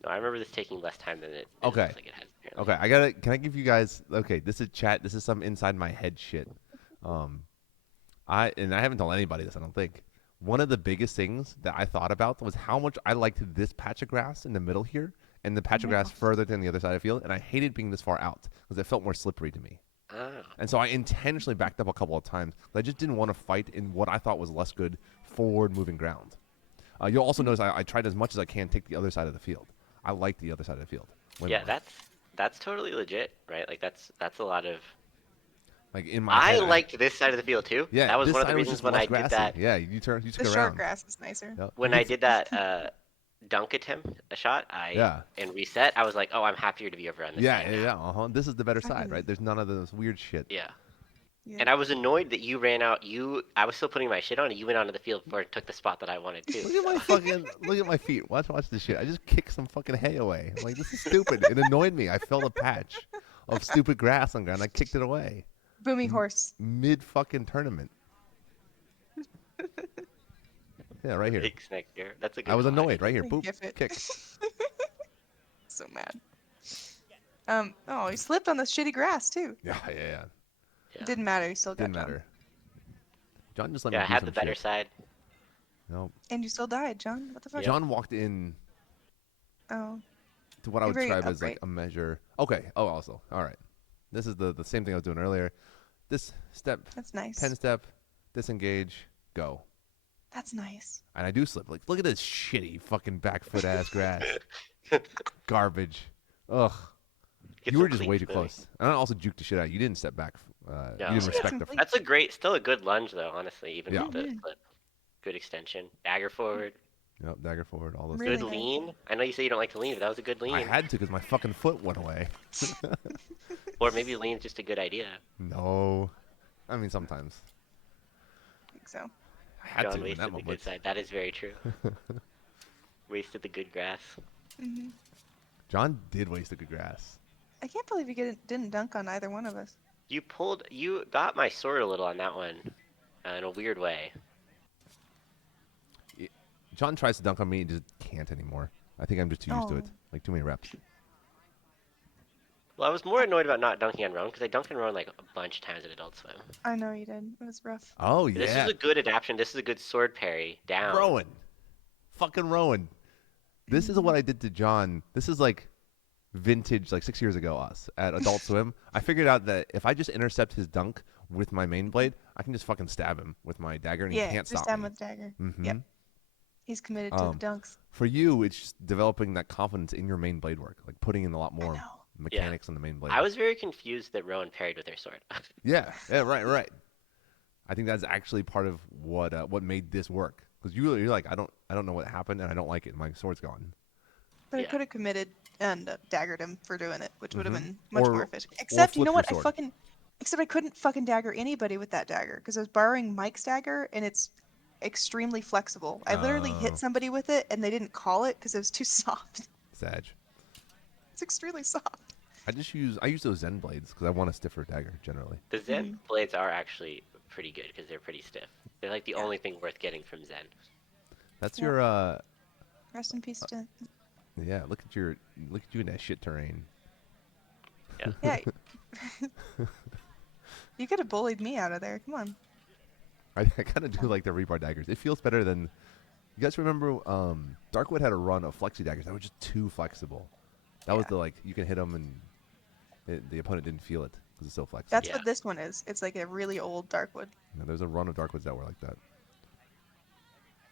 no, I remember this taking less time than it Okay. looks like it has. Apparently. Okay, can I give you guys? Okay, this is chat. This is some inside my head shit. I haven't told anybody this. I don't think. One of the biggest things that I thought about was how much I liked this patch of grass in the middle here, and the patch of grass further than the other side of the field, and I hated being this far out because it felt more slippery to me. Oh. And so I intentionally backed up a couple of times. I just didn't want to fight in what I thought was less good forward-moving ground. You'll also notice I tried as much as I can to take the other side of the field. I like the other side of the field. Yeah, that's totally legit, right? Like that's a lot of. Like in my I head, liked this side of the field too. Yeah, that was this one of the side was reasons just when less I grassy. did that. Yeah, you took The around. short grass is nicer. Yep. When I did that dunk attempt, a shot, and reset, I was like, oh, I'm happier to be over on this side. Yeah. This is the better side, right? There's none of this weird shit. Yeah. Yeah. And I was annoyed that you ran out. I was still putting my shit on, and you went onto the field before it took the spot that I wanted to. Look at my feet. Watch this shit. I just kicked some fucking hay away. I'm like, this is stupid. It annoyed me. I felt a patch of stupid grass on ground. I kicked it away. Boomy horse. Mid fucking tournament. Yeah, right here. Big snack there. That's a good I was call, annoyed. actually. Right here. Boop. Gif it. Kick. So mad. Oh, he slipped on the shitty grass too. Yeah. Yeah. Didn't matter. He still got Didn't John. matter. John just let me Yeah, I do had some the better shit. side. No. And you still died, John. What the fuck? John walked in Oh. to what I would You're very describe as like upright. a measure. Okay. Oh, also. All right. This is the same thing I was doing earlier. This step, That's nice. 10 step, disengage, go. That's nice. And I do slip. Like, look at this shitty fucking back foot ass grass. Garbage. Ugh. Get You some were just clean way too spinning. close. And I also juked the shit out. You didn't step back. No. You didn't respect the. That's still a good lunge though, honestly, even Yeah. with the flip. Good extension. Dagger forward. Yep, dagger forward, all those Really Good things. nice. lean. I know you say you don't like to lean, but that was a good lean. I had to because my fucking foot went away. Or maybe lean's just a good idea. No. I mean, sometimes. I think so. I had John to in wasted that the moment. good side. That is very true. Wasted the good grass. Hmm. John did waste the good grass. I can't believe you didn't dunk on either one of us. You got my sword a little on that one, in a weird way. John tries to dunk on me and just can't anymore. I think I'm just too used to it. Oh. Like, too many reps. Well, I was more annoyed about not dunking on Rowan, because I dunked on Rowan like a bunch of times at Adult Swim. I know you did. It was rough. Oh, yeah. This is a good adaptation. This is a good sword parry down. Rowan. Fucking Rowan. This is what I did to John. This is like vintage, like 6 years ago, us at Adult Swim. I figured out that if I just intercept his dunk with my main blade, I can just fucking stab him with my dagger and Yeah, he can't just stop him me. with dagger. Mhm. Yep. He's committed to the dunks. For you, it's just developing that confidence in your main blade work, like putting in a lot I more know. mechanics on the main blade. I was very confused that Rowan parried with her sword. Yeah, right. I think that's actually part of what made this work. Because you're like, I don't know what happened, and I don't like it. My sword's gone. But I Yeah. could have committed and daggered him for doing it, which would have Mhm. been much Or- more efficient. Except, you know flip your what? sword. Except I couldn't fucking dagger anybody with that dagger because I was borrowing Mike's dagger and it's extremely flexible. I literally Oh. hit somebody with it and they didn't call it because it was too soft. Sag. It's extremely soft. I use those Zen blades because I want a stiffer dagger generally. The Zen blades are actually pretty good because they're pretty stiff. They're like the only thing worth getting from Zen. That's Yeah. your Rest in peace, Jen. yeah. Look at you in that shit terrain. Yeah. You could have bullied me out of there. Come on. I kind of do like the rebar daggers. It feels better than. You guys remember Darkwood had a run of flexi daggers that were just too flexible. That was Yeah. the like you can hit them and the opponent didn't feel it because it's so flexible. That's Yeah. what this one is. It's like a really old Darkwood. You know, there's a run of Darkwoods that were like that.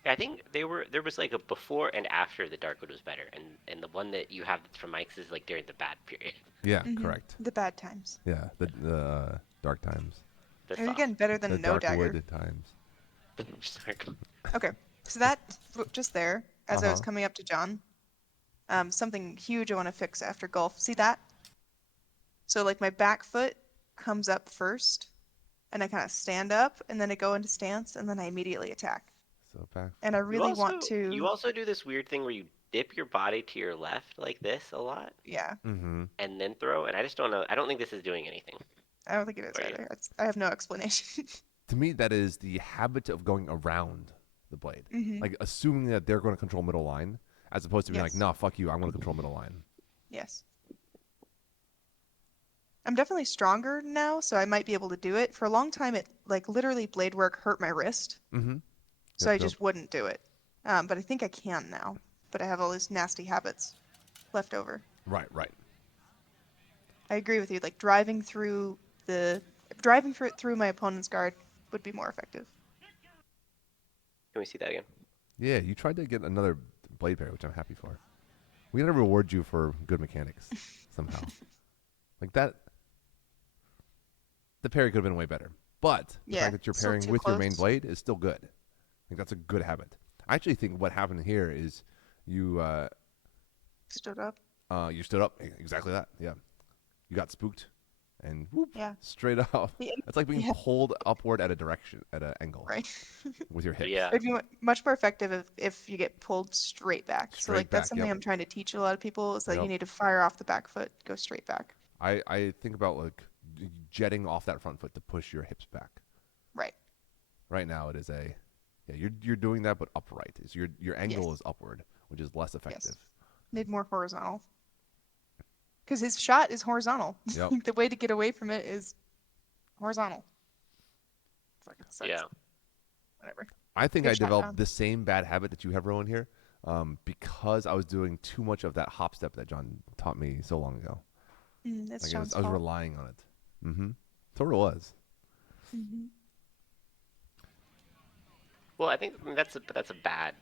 Yeah, I think there was like a before and after the Darkwood was better, and the one that you have that's from Mike's is like during the bad period. Yeah, Mhm. correct. The bad times. Yeah, the dark times. The They're soft- again better The than no dagger. Darkwood times. Okay, so that just there, as I was Uh-huh. coming up to John, something huge I want to fix after golf. See that? So like my back foot comes up first, and I kind of stand up, and then I go into stance, and then I immediately attack. So back. And I really want You to. also do this weird thing where you dip your body to your left like this a lot Yeah, and then throw, and I just don't know. I don't think this is doing anything I don't think it is for you. either. I have no explanation. To me, that is the habit of going around the blade, like assuming that they're going to control middle line, as opposed to being like, Yes. "Nah, fuck you, I'm going to control middle line." Yes. I'm definitely stronger now, so I might be able to do it. For a long time, it like literally blade work hurt my wrist, so I Yep. just wouldn't do it. But I think I can now. But I have all these nasty habits left over. Right. I agree with you. Like through my opponent's guard would be more effective. Can we see that again? Yeah, you tried to get another blade pair, which I'm happy for. We gotta reward you for good mechanics somehow. Like that, the parry could have been way better. But the Yeah, fact that you're still pairing too with your main close. blade is still good. Like that's a good habit. I actually think what happened here is you Stood up. you stood up exactly that. Yeah, you got spooked, and whoop, Yeah. straight up. Yeah. It's like being Yeah. pulled upward at an angle Right. with your hips. Yeah. It'd be much more effective if you get pulled straight back. So Straight like that's back. something Yep. I'm trying to teach a lot of people is that you Yep. need to fire off the back foot, go straight back. I think about like jetting off that front foot to push your hips back. Right. Right now it is you're doing that but upright. Is your angle Yes. is upward, which is less effective. Yes. Need more horizontal. Because his shot is horizontal. Yep. The way to get away from it is horizontal. Fucking sucks. Yeah. Whatever. I think Good I shot, developed John. the same bad habit that you have, Rowan, here, because I was doing too much of that hop step that John taught me so long ago. That's Like John's I was fault. relying on it. Sort of was. Well, I think that's a bad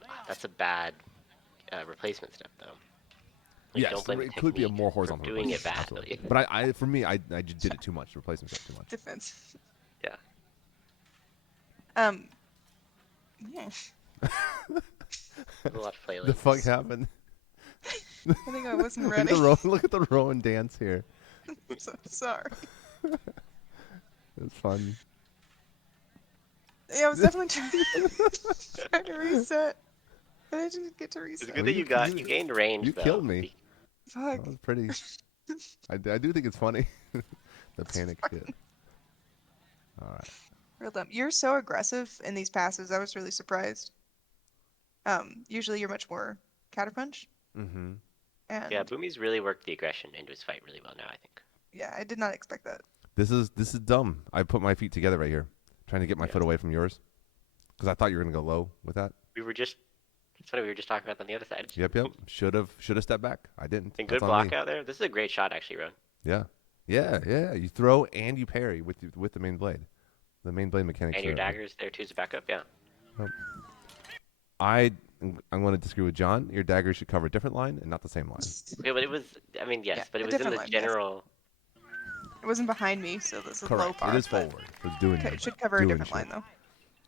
replacement step though. Like, Yes, don't blame the it could be a technique more for horizontal doing it replacement, badly. absolutely. But for me, I just did it too much. Replacement step too much. Defense. Yeah. Yeah. There's a lot of play The fuck lanes. happened? I think I wasn't Look at ready. the Rowan. Look at the Rowan dance here. I'm so sorry. It's fun. Yeah, I was definitely trying to reset, but I didn't get to It's reset. good Well, that you gained range You though. killed me. Fuck. That was pretty. I do think it's funny. The panic shit. All right. Real dumb. You're so aggressive in these passes. I was really surprised. Usually you're much more counterpunch, Mm-hmm. and Yeah, Boomy's really worked the aggression into his fight really well now, I think. yeah, I did not expect that. This is dumb. I put my feet together right here, trying to get my Yeah. foot away from yours, because I thought you were gonna go low with that. It's funny, we were just talking about that on the other side. Yep. Should have stepped back. I didn't. And That's good on block me. out there. This is a great shot actually, Rowan. Yeah. You throw and you parry with the main blade. The main blade mechanics. And your are- dagger's there too as a backup, yeah. I'm going to disagree with John. Your dagger should cover a different line and not the same line. Okay, but it was yes, Yeah, but it a was in different the line, yes. general It wasn't behind me, so this is low Correct. bar. It is but forward. So it's doing. it should cover a doing different shit. line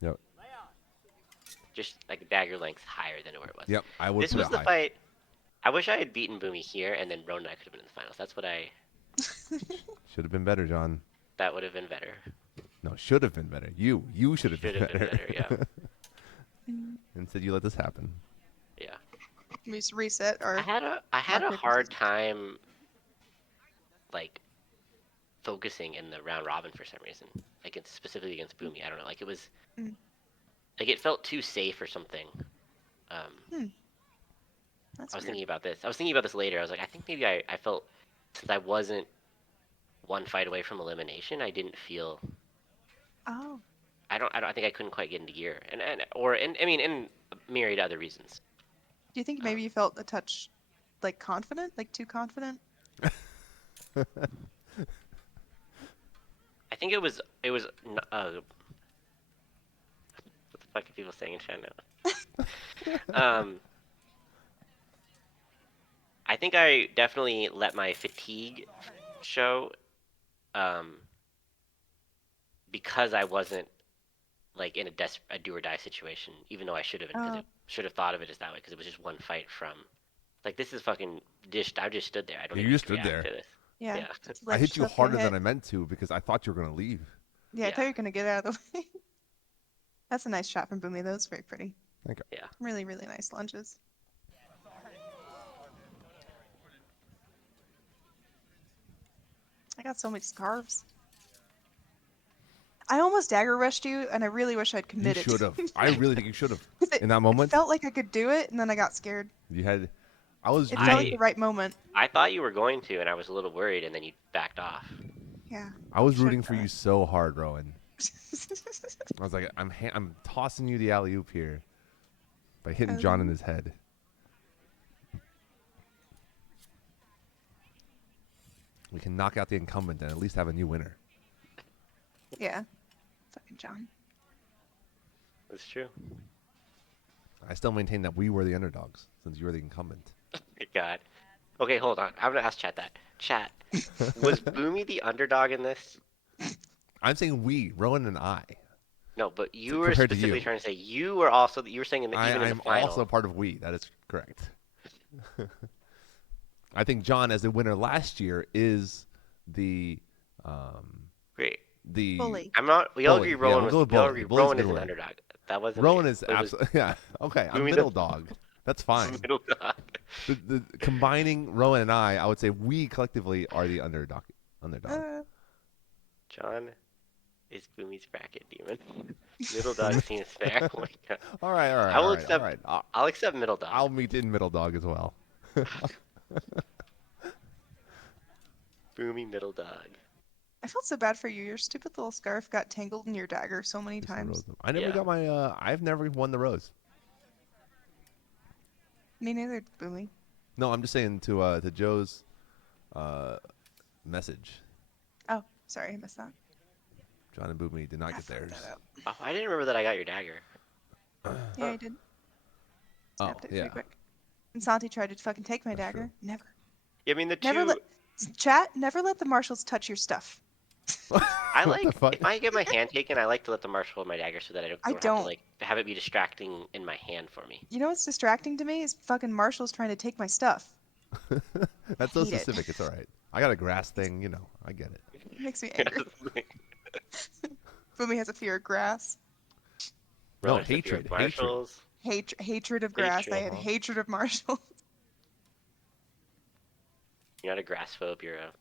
though. Yep. just like dagger length higher than where it was. Yep. I would This put was it the high. fight. I wish I had beaten Boomy here, and then Rowan and I could have been in the finals. That's what Should have been better, John. that would have been better. No, should have been better. You should have been Should have better. been better, yeah. Instead, you let this happen. Yeah. Let me just reset our. I had a paper, hard scissors. time like focusing in the round robin for some reason. Like it's specifically against Boomy. I don't know. Like it was like it felt too safe or something. That's I was weird. thinking about this. I was thinking about this later. I was like, I think maybe I felt since I wasn't one fight away from elimination, I didn't feel Oh. I think I couldn't quite get into gear. And I mean and myriad other reasons. Do you think maybe you felt a touch, like confident, like too confident? I think it was what the fuck are people saying in chat now? I think I definitely let my fatigue show because I wasn't like in a do or die situation, even though I should have been, because Oh. it should have thought of it as that way, because it was just one fight from like this is fucking dished. I just stood there. I don't Yeah, even you have just to stood react there. to this. Yeah. Yeah. just I let hit you yourself get harder hit. than I meant to because I thought you were gonna leave. Yeah, I Yeah. thought you were gonna get out of the way. That's a nice shot from Boomy. That was very pretty. Thank you. Yeah. Really, really nice lunges. got so many scarves. I almost dagger rushed you, and I really wish I'd You committed. should have. I really think you should have. 'Cause In that it moment, felt like I could do it, and then I got scared. you had. I was It rooting. felt like the right moment. I thought you were going to, and I was a little worried, and then you backed off. Yeah. I was Should've rooting for done you it. so hard, Rowan. I was like, I'm tossing you the alley oop here by hitting John in his head. We can knock out the incumbent and at least have a new winner. Yeah. Fucking John. That's true. I still maintain that we were the underdogs since you were the incumbent. My God. Okay, hold on. I'm gonna ask Chat that. Chat, was Boomy the underdog in this? I'm saying we, Rowan and I. No, but you were Compared to specifically you. trying to say you were also. You were saying even in the I'm final. also part of we. That is correct. I think John, as the winner last year, is the Great. the. Bully. I'm not. We all Bully. agree Yeah, Rowan we'll go with we all bully. agree Bully's a Rowan good is an word. underdog. That wasn't. Rowan it. is It was absolutely yeah. Okay, I'm Boomy the- middle dog. That's fine. middle dog. The combining Rowan and I would say we collectively are the underdog. John is Boomy's bracket demon. Middle dog seems fair. Oh my God. All right. I will accept. All right. I'll accept middle dog. I'll meet in middle dog as well. Boomy middle dog. I felt so bad for you. Your stupid little scarf got tangled in your dagger so many times. I never Yeah. got my. I've never won the rose. Me neither, Boomy. No, I'm just saying to Joe's message. Oh, sorry, I missed that. John and Boomy did not I get fucked theirs. that up. Oh, I didn't remember that I got your dagger. Yeah, I did. Oh, Snapped it yeah. pretty quick. And Santi tried to fucking take my That's dagger. true. Never. Yeah, I mean the Never two. let chat. Never let the marshals touch your stuff. I What the like fuck? if I get my hand taken, I like to let the marshal hold my dagger so that I don't have to don't. like have it be distracting in my hand for me. You know what's distracting to me is fucking marshals trying to take my stuff. That's so hate it. specific. It's all right. I got a grass thing. You know, I get it. It makes me angry. Boomy has a fear of grass. No, Rowan has a fear of hatred. marshals. Hatred of grass. I had Hatred. hatred of marshals. You're not a grass phobe. You're a.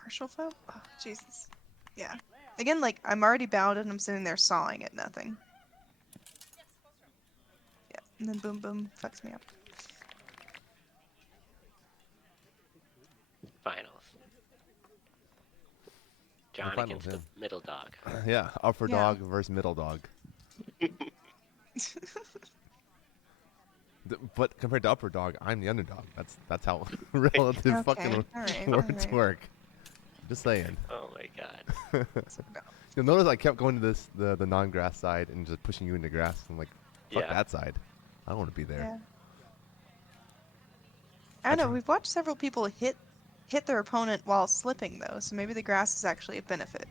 Marshal foe? Oh, Jesus. Yeah. Again, like, I'm already bound and I'm sitting there sawing at nothing. Yeah, and then boom boom fucks me up. Finals. John finals, against the middle dog. Yeah, upper Yeah. dog versus middle dog. But compared to upper dog, I'm the underdog. That's how relative Okay, fucking alright, words alright. work. Just saying. Oh my God. You'll notice I kept going to the non-grass side and just pushing you into grass. I'm like, fuck Yeah. that side. I don't want to be there. Yeah. I don't know, we've watched several people hit their opponent while slipping though, so maybe the grass is actually a benefit. Like,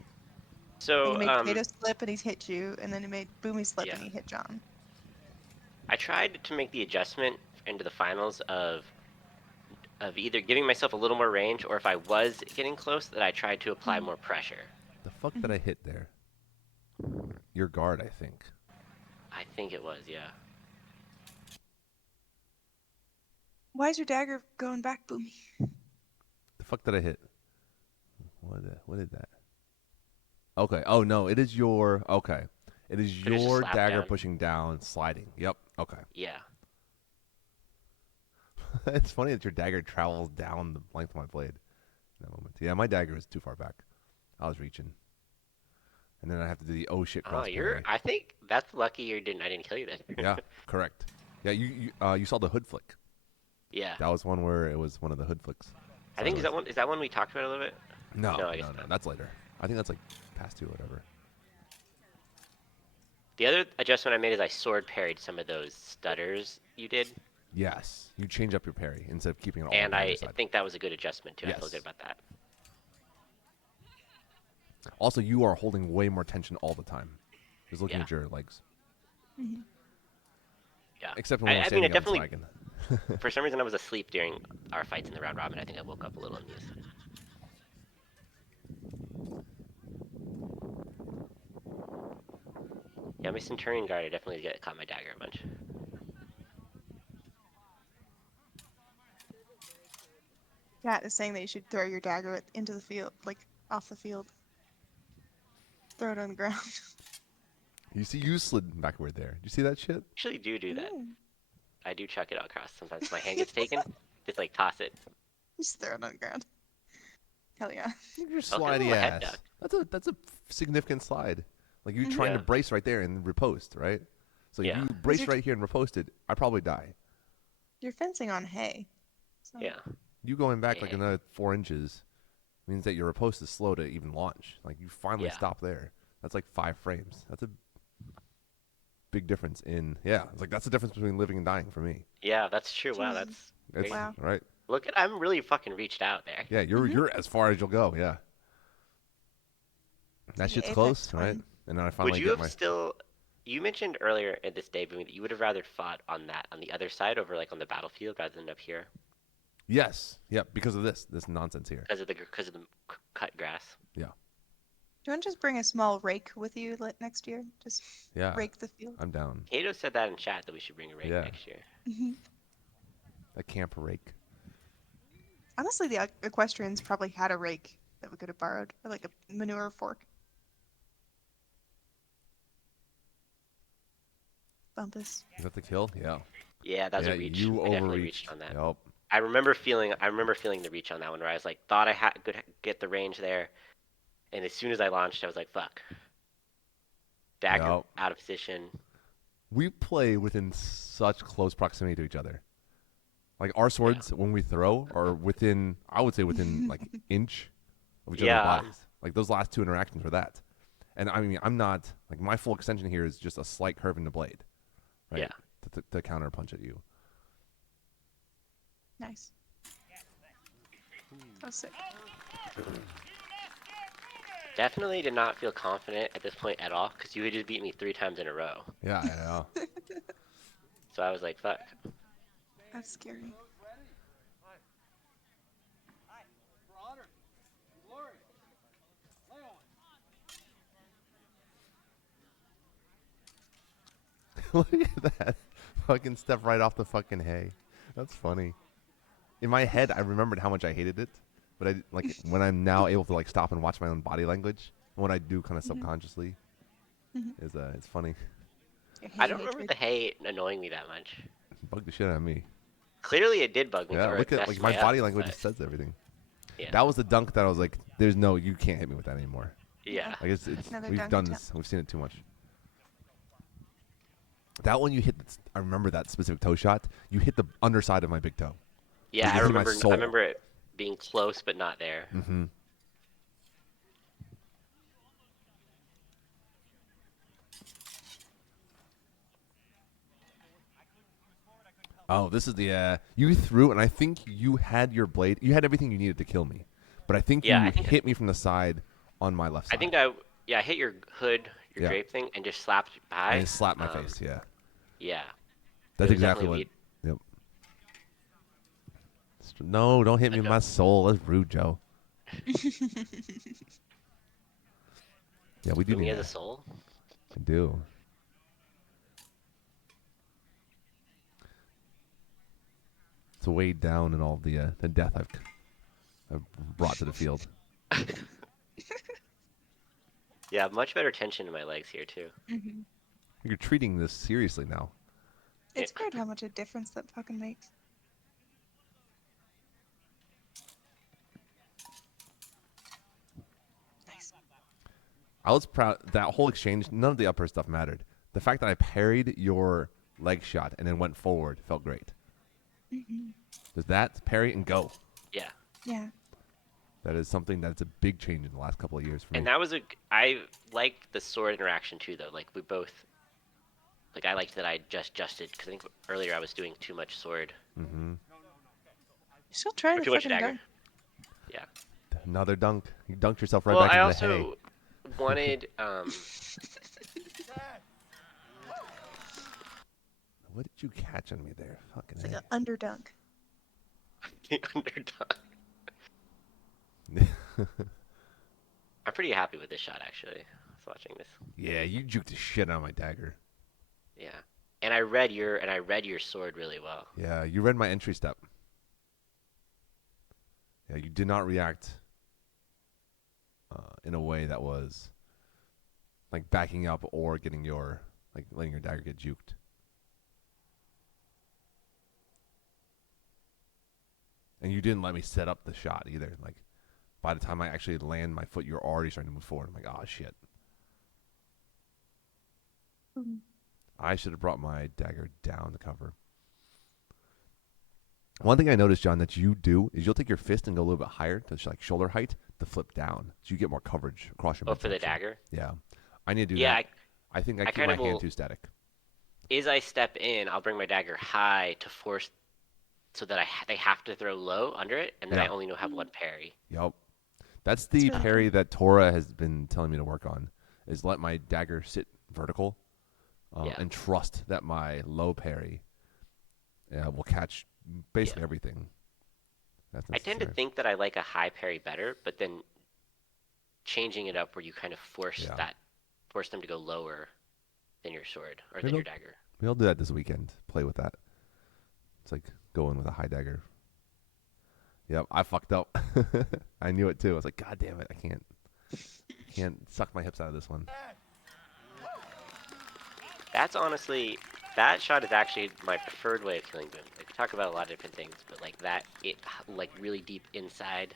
So you made Kato slip and he's hit you, and then you made Boomy slip Yeah. and he hit John. I tried to make the adjustment into the finals of either giving myself a little more range, or if I was getting close, that I tried to apply more pressure. The fuck did I hit there? Your guard, I think. I think it was, yeah. Why is your dagger going back, Boomy? The fuck did I hit? What did that? Okay. Oh no, it is your. Okay, it is It was just your slap dagger down. pushing down, sliding. Yep. Okay. Yeah. It's funny that your dagger travels down the length of my blade in that moment. Yeah, my dagger was too far back. I was reaching, and then I have to do the oh shit cross. I think that's lucky I didn't kill you then. Yeah, correct. Yeah, you saw the hood flick. Yeah. That was one where it was one of the hood flicks. I think is that one we talked about a little bit? No, No, I guess not. that's later. I think that's like past two or whatever. The other adjustment I made is I sword parried some of those stutters you did, Yes, you change up your parry instead of keeping it all and on the I other side. think that was a good adjustment too. I feel Yes. good about that. Also, you are holding way more tension all the time. Just looking Yeah. at your legs. Yeah. Except when I'm I standing mean, I up and definitely. flagging. For some reason, I was asleep during our fights in the round robin. I think I woke up a little amused. Yeah, my Centurion guard, I definitely caught my dagger a bunch. Yeah, Chat is saying that you should throw your dagger into the field, like off the field. Throw it on the ground. You see, you slid backward there. You see that shit? Actually do that. Ooh. I do chuck it across. Sometimes my hand gets taken. Just like toss it. Just throw it on the ground. Hell yeah. Your Also, a slidey little head ass. duck. That's a significant slide. Like you trying to Yeah. brace right there and riposte, right? So if Yeah. you brace right here and riposted, I probably die. You're fencing on hay. So. Yeah. You going back like Yeah. another 4 inches means that your riposte is slow to even launch. Like you finally Yeah. stop there. That's like 5 frames. That's a big difference in it's like that's the difference between living and dying for me. Yeah, that's true. Wow, Jeez. that's It's crazy. Wow. right. Look at I'm really fucking reached out there. Yeah, you're as far as you'll go. Yeah, that The shit's apex close, twin. right? And then I finally Would you get have my. still? You mentioned earlier in this day booming that you would have rather fought on the other side over like on the battlefield rather than up here Yes, yep, because of this nonsense here. because of the cut grass. Yeah, Do you want to just bring a small rake with you next year? Just yeah, rake the field. I'm down. Kato said that in chat that we should bring a rake Yeah. next year. A camp rake. Honestly, the equestrians probably had a rake that we could have borrowed, or like a manure fork. Bumpus. Is that the kill? Yeah. Yeah, that was Yeah, a reach. you I definitely overreached. reached on that. Yep. I remember feeling the reach on that one where I was like thought I could get the range there, and as soon as I launched, I was like fuck. Dagger Yep. out of position. We play within such close proximity to each other. Like our swords, when we throw, are within, I would say within like inch of each Yeah. other's bodies. Like those last 2 interactions were that. And I mean, I'm not, like my full extension here is just a slight curve in the blade. Right? Yeah. To counter punch at you. Nice. That was sick. Definitely did not feel confident at this point at all because you had just beat me 3 times in a row. Yeah, I know. So I was like, fuck. That's scary. Look at that. Fucking step right off the fucking hay. That's funny. In my head, I remembered how much I hated it. But I like when I'm now able to like stop and watch my own body language, and what I do kind of subconsciously is it's funny. Your I hay don't remember hatred. the hay annoying me that much. It bugged the shit out of me. Clearly, it did bug me. Yeah, or look it at messed like my me body up, language but- says everything. Yeah. That was the dunk that I was like, "There's no, you can't hit me with that anymore." Yeah. Like it's Another we've dunk done attempt. this, we've seen it too much. That one you hit, I remember that specific toe shot. You hit the underside of my big toe. Yeah, Like, I it hit my remember. soul. I remember it being close but not there. Mm-hmm. Oh, this is the you threw, and I think you had your blade. You had everything you needed to kill me, but I think Yeah, you I think- hit me from the side on my left side. I think I hit your hood, your Yeah. drape thing, and just slapped by. and it slapped my face. Yeah, Yeah. that's was exactly what. definitely Yep. No, don't hit me in my soul. That's rude, Joe. Yeah, we do Me need as a that. soul. I do. It's weighed down in all the death I've brought to the field. Yeah, much better tension in my legs here too. You're treating this seriously now. It's weird how much a difference that fucking makes. Nice. I was proud that whole exchange. None of the upper stuff mattered. The fact that I parried your leg shot and then went forward felt great. There's that parry and go. Yeah. Yeah. That is something that's a big change in the last couple of years for me. And that was I liked the sword interaction too, though. Like we both. Like I liked that I just adjusted because I think earlier I was doing too much sword. Mm-hmm. You're still trying Or to too much fucking dagger. dunk. Yeah. Another dunk. You dunked yourself right Well, back I into the hay. also wanted. What did you catch on me there? Fucking It's like A. an underdunk. the underdog. I'm pretty happy with this shot actually. I was watching this. Yeah, you juked the shit out of my dagger. Yeah. And I read your sword really well. Yeah, you read my entry step. Yeah, you did not react in a way that was like backing up or getting your letting your dagger get juked. And you didn't let me set up the shot either. Like by the time I actually land my foot, you're already starting to move forward. I'm like, oh shit. Mm-hmm. I should have brought my dagger down to cover. One thing I noticed, John, that you do is you'll take your fist and go a little bit higher to like shoulder height to flip down, so you get more coverage across your. Oh, for the dagger. Yeah, I need to do Yeah, that. I think I keep kind my of hand will, too static. As I step in, I'll bring my dagger high to force, so that they have to throw low under it, and then I only have one parry. Yep, that's the really parry good. that Tora has been telling me to work on. Is let my dagger sit vertical, and trust that my low parry will catch basically everything. I tend to think that I like a high parry better, but then changing it up where you kind of force them to go lower than your sword or than your dagger. Maybe I'll do that this weekend. Play with that. It's like going with a high dagger. Yep, I fucked up. I knew it too. I was like, God damn it, I can't suck my hips out of this one. That's honestly, that shot is actually my preferred way of killing boom. Like, we talk about a lot of different things, but like that, it like really deep inside,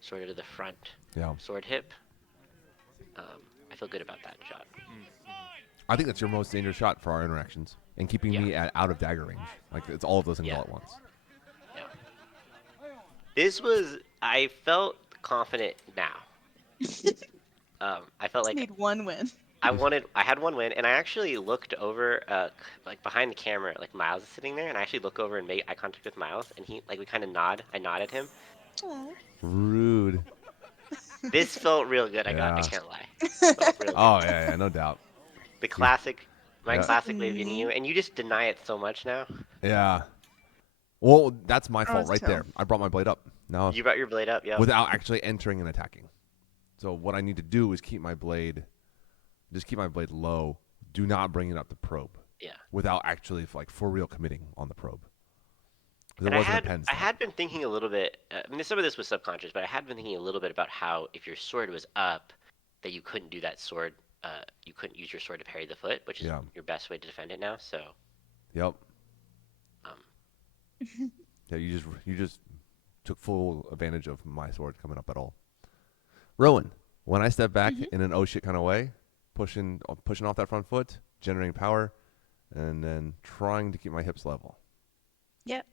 sort of to the front sword hip. I feel good about that shot. I think that's your most dangerous shot for our interactions and keeping me out of dagger range. Like it's all of those things all at once. Yeah. This was, I felt confident now. I felt like need one win. I had one win, and I actually looked over, like behind the camera, like Miles is sitting there, and I actually look over and make eye contact with Miles, and he, like, we kind of nod. I nodded him. Aww. Rude. This felt real good. I can't lie. Felt real good. Oh yeah, no doubt. The classic, my Yeah. classic way of beating you, and you just deny it so much now. Yeah. Well, that's my fault right tough. there. I brought my blade up. Now You brought your blade up, yeah. without actually entering and attacking. So what I need to do is keep my blade low. Do not bring it up the probe. Yeah. Without actually like for real committing on the probe. And I had been thinking a little bit. I mean, some of this was subconscious, but I had been thinking a little bit about how if your sword was up, that you couldn't do that sword. You couldn't use your sword to parry the foot, which is your best way to defend it now. So. Yep. Yeah, you just took full advantage of my sword coming up at all. Rowan, when I step back in an oh shit kind of way, pushing off that front foot, generating power, and then trying to keep my hips level. Yep,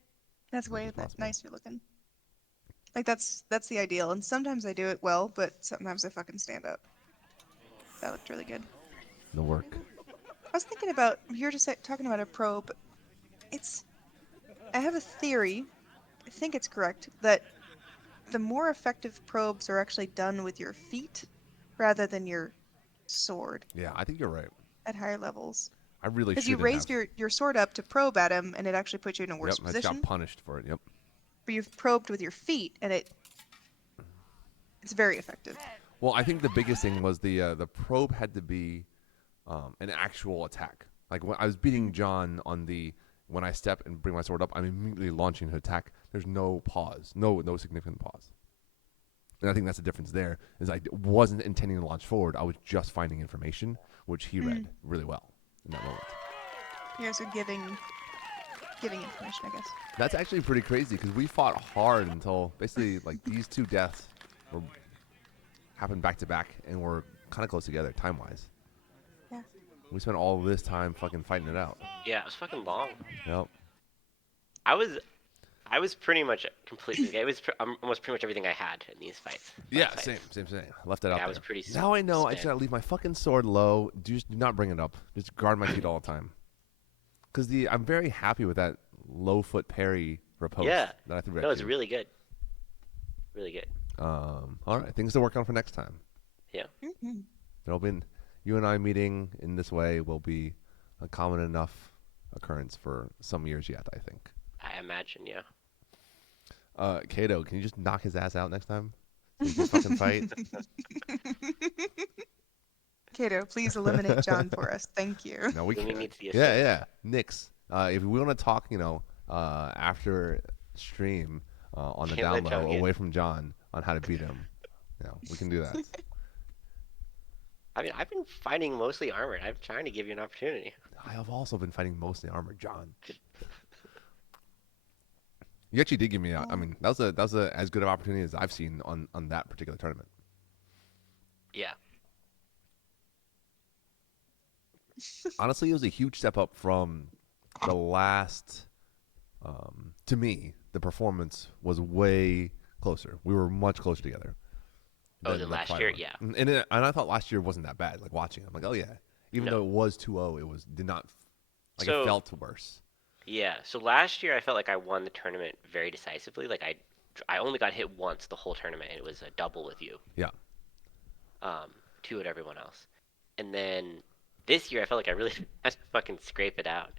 that's way nicer looking. Like that's the ideal, and sometimes I do it well, but sometimes I fucking stand up. That looked really good. The work. I was thinking about, you're just talking about a probe. I have a theory, I think it's correct, that the more effective probes are actually done with your feet rather than your sword. Yeah, I think you're right. At higher levels. I really should. Because you raised your sword up to probe at him, and it actually put you in a worse position. Yep, I got punished for it, yep. But you've probed with your feet, and it's very effective. Well, I think the biggest thing was the probe had to be an actual attack. Like when I was beating John on when I step and bring my sword up, I'm immediately launching an attack. There's no pause, no significant pause. And I think that's the difference there, is I wasn't intending to launch forward. I was just finding information, which he read really well in that moment. Yeah, so giving information, I guess. That's actually pretty crazy, because we fought hard until basically like these two deaths happened back to back, and we're kind of close together time-wise. Yeah. We spent all this time fucking fighting it out. Yeah, it was fucking long. Yep. I was pretty much completely. It was almost pretty much everything I had in these fights. Yeah, same. Left it out there. I was pretty. Now I know I should leave my fucking sword low. Do not bring it up. Just guard my feet all the time. Because I'm very happy with that low foot parry riposte. Yeah. That I threw No, it's really good. Really good. All right, things to work on for next time. Yeah. There'll be you and I meeting in this way will be a common enough occurrence for some years yet, I think. I imagine, yeah. Kato, can you just knock his ass out next time? So you can fucking fight. Kato, please eliminate John for us. Thank you. No, we can't. Yeah. Nix. If we want to talk, after stream, on the Can't down let John low get. away from John on how to beat him. We can do that. I mean, I've been fighting mostly armored. I'm trying to give you an opportunity. I have also been fighting mostly armored, John. You actually did give me. I mean, that was a as good of opportunity as I've seen on that particular tournament. Yeah. Honestly, it was a huge step up from the last. To me, the performance was way closer. We were much closer together. Oh, than The last final year? one. Yeah. And I thought last year wasn't that bad. Like watching, I'm like, oh yeah. Even though No. it was 2-0, did not like it So, felt worse. yeah. So last year I felt like I won the tournament very decisively. Like I only got hit once the whole tournament, and it was a double with you. Yeah. Two at everyone else. And then this year I felt like I really had to fucking scrape it out.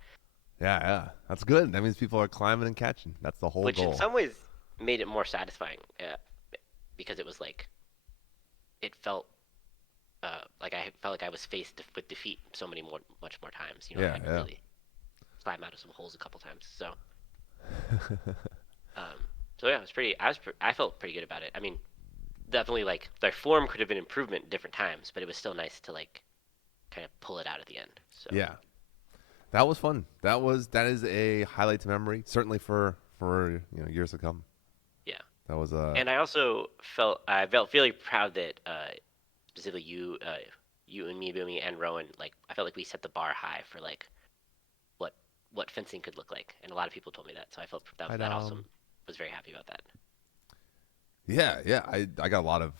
Yeah. That's good. That means people are climbing and catching. That's the whole Which in goal. some ways made it more satisfying because it was like it felt like I felt like I was faced with defeat much more times. I had to really climb out of some holes a couple times. So, so yeah, it was pretty. I felt pretty good about it. I mean, definitely like their form could have been improvement at different times, but it was still nice to like kind of pull it out at the end. So Yeah. That was fun. That is a highlight to memory, certainly for years to come. yeah. That was And I felt really proud that specifically you and me, Boomy, and Rowan, like I felt like we set the bar high for like what fencing could look like, and a lot of people told me that, so I felt that also was very happy about that. Yeah. I got a lot of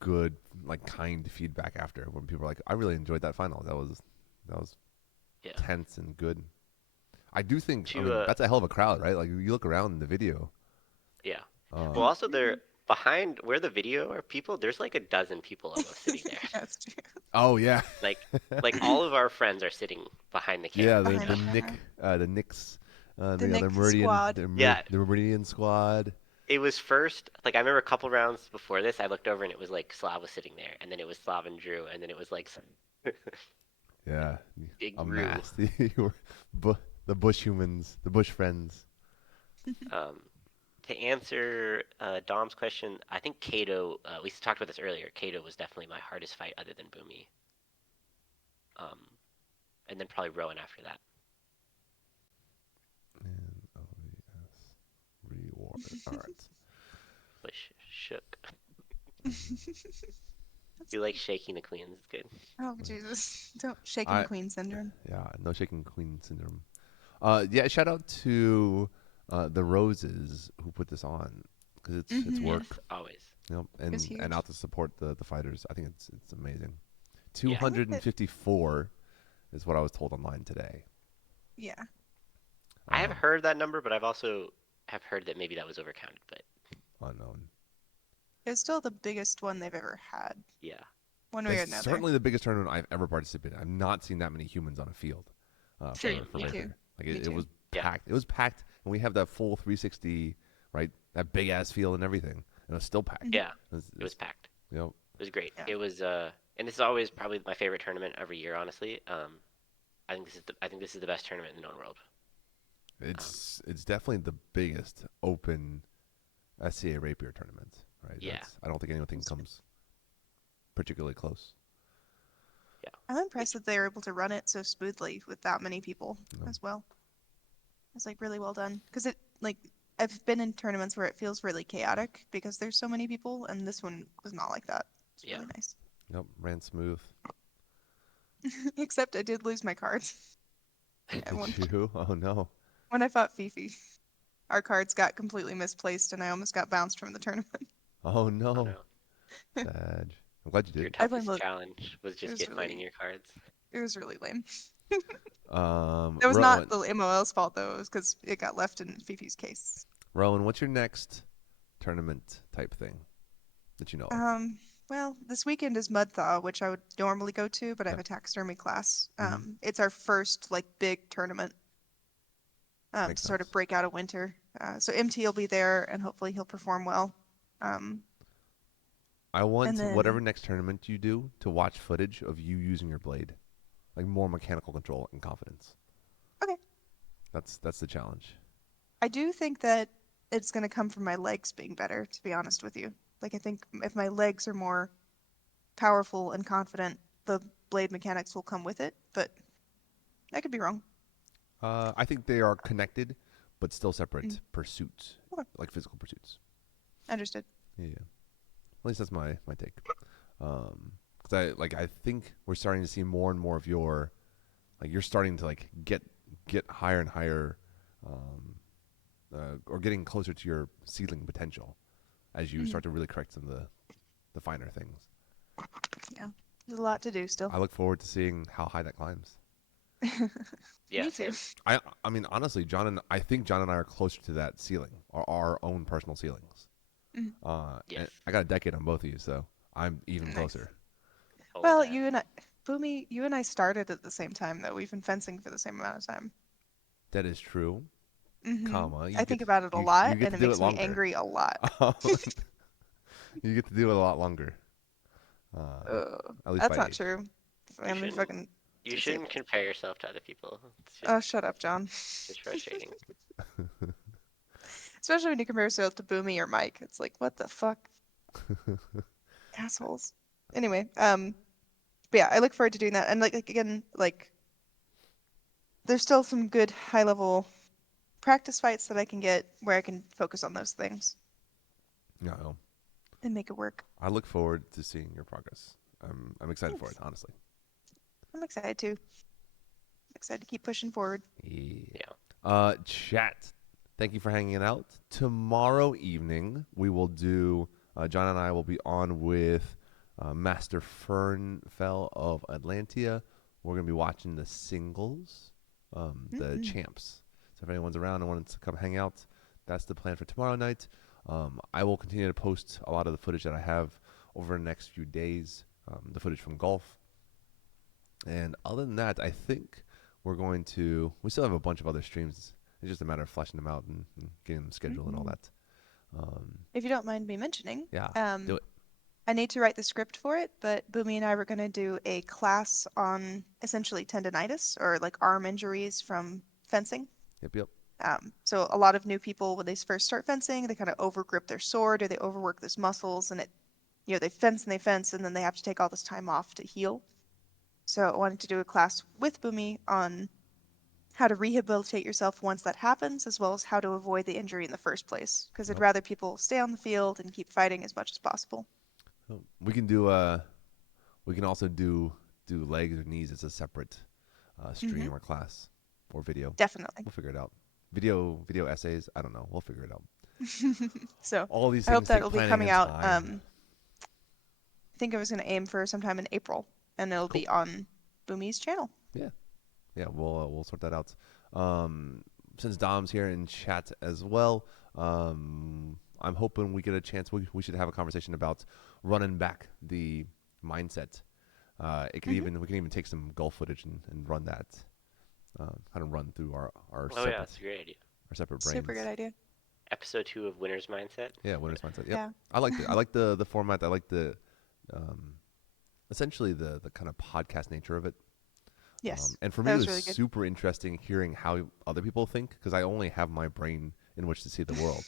good, like, kind feedback after when people were like, I really enjoyed that final. That was Yeah. tense and good. I do think To that's a hell of a crowd, right? Like you look around in the video. yeah. Well, also there behind where the video are people, there's like a dozen people almost sitting there. That's true. Oh yeah. Like all of our friends are sitting behind the camera. Yeah, Behind the the Nick, camera. the Knicks, The the Nick Meridian, squad. Yeah. the Meridian squad. It was first, like I remember a couple rounds before this, I looked over and it was like Slav was sitting there, and then it was Slav and Drew, and then it was like Yeah, big a Rue. mass. You were the bush humans, the bush friends. To answer Dom's question, I think Kato. We talked about this earlier. Kato was definitely my hardest fight, other than Boomy. And then probably Rowan after that. And OVS reward. All right. Bush shook. You like shaking the queens? It's good. Oh Jesus! Don't shaking queen syndrome. Yeah, no shaking queen syndrome. Yeah, shout out to the Roses who put this on because it's work. Yes, always. Yep, was huge. and out to support the fighters. I think it's amazing. Yeah. 254 is what I was told online today. Yeah. I have heard that number, but I've also have heard that maybe that was overcounted. But Unknown. It's still the biggest one they've ever had. yeah, One way or It's another. certainly the biggest tournament I've ever participated in. I've not seen that many humans on a field. Same, For me Rapier. too. Like Me it too. was Yeah. packed. It was packed, and we have that full 360, right? That big ass field and everything, and it was still packed. yeah, It it was packed. Yep. It was great. Yeah. It was and this is always probably my favorite tournament every year. Honestly, I think this is the best tournament in the known world. It's definitely the biggest open SCA Rapier tournament, right? Yeah. I don't think anything comes particularly close. I'm impressed that they were able to run it so smoothly with that many people as well. It's like really well done because I've been in tournaments where it feels really chaotic because there's so many people, and this one was not like that. It's really nice. Yep, ran smooth. Except I did lose my cards. At one Did you? Oh no. When I fought Fifi, our cards got completely misplaced, and I almost got bounced from the tournament. Oh no. Oh, no. Sad. I'm glad you Your did. toughest challenge was just was finding really- your cards. It was really lame. Rowan, It was not the MOL's fault though. It was because it got left in Fifi's case. Rowan, what's your next tournament type thing that you know of? Well, this weekend is Mud Thaw, which I would normally go to, but I have a taxidermy class. It's our first big tournament. Makes Sort of sense. break out of winter. So MT will be there, and hopefully he'll perform well. I want and then- whatever next tournament you do to watch footage of you using your blade, like more mechanical control and confidence. Okay. That's the challenge. I do think that it's going to come from my legs being better, to be honest with you. Like, I think if my legs are more powerful and confident, the blade mechanics will come with it, but I could be wrong. I think they are connected, but still separate Mm. pursuits, Okay. like physical pursuits. Understood. Yeah. At least that's my take. Because I think we're starting to see more and more of your, like you're starting to like get higher and higher, or getting closer to your ceiling potential, as you start to really correct some of the finer things. Yeah, there's a lot to do still. I look forward to seeing how high that climbs. Yeah, Me too. same. I mean honestly, I think John and I are closer to that ceiling, our own personal ceilings. Mhm. Yes. And I got a decade on both of you, so I'm even Nice. closer. Hold Well, that. Boomy, you and I started at the same time, though. We've been fencing for the same amount of time. That is true. Hmm. Comma, I think about it a lot, you get and to it do it makes me longer. angry a lot. You get to do it a lot longer. At least by That's not age. true. You I'm shouldn't. fucking You shouldn't disabled. compare yourself to other people. It's Oh, shut up, John. just frustrating. Especially when you compare yourself to Boomy or Mike. It's like, what the fuck? Assholes. Anyway, but yeah, I look forward to doing that. And like again, like there's still some good high level practice fights that I can get where I can focus on those things No, and make it work. I look forward to seeing your progress. I'm excited for it, Thanks. honestly. I'm excited too. Excited to keep pushing forward. Yeah. Yeah. Chat. Thank you for hanging out. Tomorrow evening we will do. John and I will be on with Master Fernfell of Atlantia. We're gonna be watching the singles, the Mm-hmm. champs. So if anyone's around and wants to come hang out, that's the plan for tomorrow night. I will continue to post a lot of the footage that I have over the next few days. The footage from golf. And other than that, I think we're going to. We still have a bunch of other streams. It's just a matter of fleshing them out and getting them scheduled and all Mm-hmm. that. If you don't mind me mentioning, Yeah, do it. I need to write the script for it, but Boomy and I were going to do a class on essentially tendonitis or like arm injuries from fencing. Yep. So a lot of new people, when they first start fencing, they kind of overgrip their sword or they overwork those muscles, and they fence, and then they have to take all this time off to heal. So I wanted to do a class with Boomy on how to rehabilitate yourself once that happens, as well as how to avoid the injury in the first place. Because I'd Yep. rather people stay on the field and keep fighting as much as possible. Oh, we can do. We can also do legs or knees as a separate Mm-hmm. stream or class or video. Definitely. We'll figure it out. Video essays. I don't know. We'll figure it out. So All these I hope things that take it'll be planning coming and out. time. I think I was going to aim for sometime in April, and it'll Cool. be on Boomy's channel. Yeah. We'll sort that out. Since Dom's here in chat as well, I'm hoping we get a chance. We should have a conversation about running back the mindset. It could Mm-hmm. even we can even take some golf footage and run that. Kind of run through our Oh yeah, that's a great idea. separate Super good brains. idea. Episode 2 of Winner's Mindset. Yeah, winner's mindset. Yep. Yeah. I liked it. I like the format. I like the essentially the kind of podcast nature of it. Yes. And for me, That it was was really good. super interesting hearing how other people think because I only have my brain in which to see the world.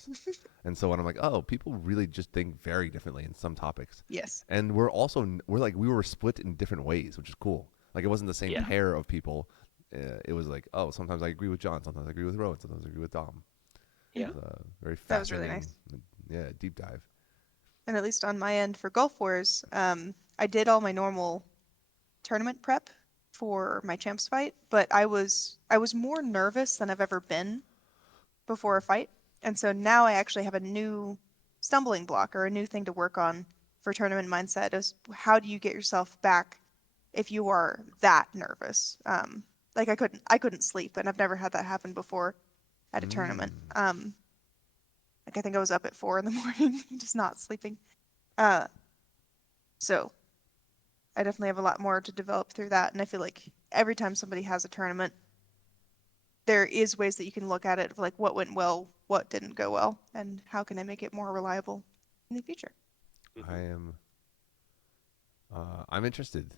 And so when I'm like, oh, people really just think very differently in some topics. Yes. And we were split in different ways, which is cool. Like it wasn't the same Yeah. pair of people. It was like, oh, sometimes I agree with John, sometimes I agree with Rowan, sometimes I agree with Dom. Yeah. It was very That was really fascinating. nice. Yeah, deep dive. And at least on my end for Gulf Wars, I did all my normal tournament prep for my champs fight, but I was more nervous than I've ever been before a fight. And so now I actually have a new stumbling block or a new thing to work on for tournament mindset is how do you get yourself back if you are that nervous? Like I couldn't sleep, and I've never had that happen before at a tournament. Mm. Like I think I was up at 4 in the morning, just not sleeping. Uh, so I definitely have a lot more to develop through that, and I feel like every time somebody has a tournament, there is ways that you can look at it of like what went well, what didn't go well, and how can I make it more reliable in the future. I am. I'm interested.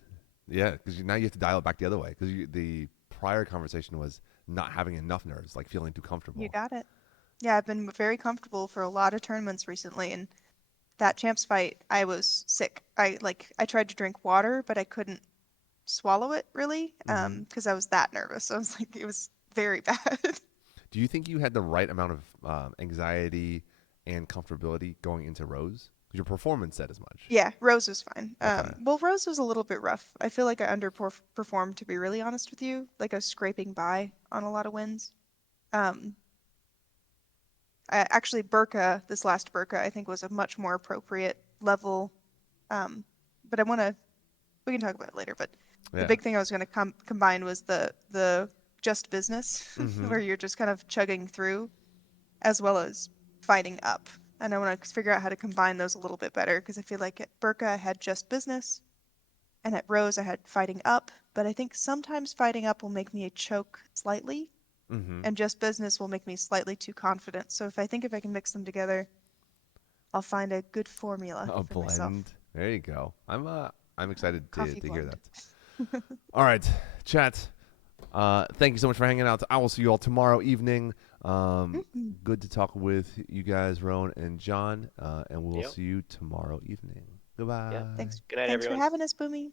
Yeah, because now you have to dial it back the other way. Because the prior conversation was not having enough nerves, like feeling too You comfortable. got it. Yeah, I've been very comfortable for a lot of tournaments recently, and that champs fight, I was sick. I tried to drink water, but I couldn't swallow it really, because I was that nervous. I was like, it was very bad. Do you think you had the right amount of anxiety and comfortability going into Rose? 'Cause your performance said as much. Yeah, Rose was fine. Okay. Well, Rose was a little bit rough. I feel like I underperformed, to be really honest with you. Like I was scraping by on a lot of wins. Um, actually, Burka, this last Burka, I think was a much more appropriate level. Um, but we can talk about it later. But the Yeah. big thing I was going to combine was the just business, Mm-hmm. where you're just kind of chugging through, as well as fighting up. And I want to figure out how to combine those a little bit better because I feel like at Burka I had just business, and at Rose I had fighting up. But I think sometimes fighting up will make me choke slightly, Mm-hmm. and just business will make me slightly too confident. So if I can mix them together, I'll find a good formula A for myself. blend. There you go. I'm excited Coffee to hear blend. that. All right, chat. Thank you so much for hanging out. I will see you all tomorrow evening. Mhm. Good to talk with you guys, Rowan and John. And we'll Yep. see you tomorrow evening. Yep. Goodbye. Thanks. Good night, Thanks for everyone. having us, Boomy.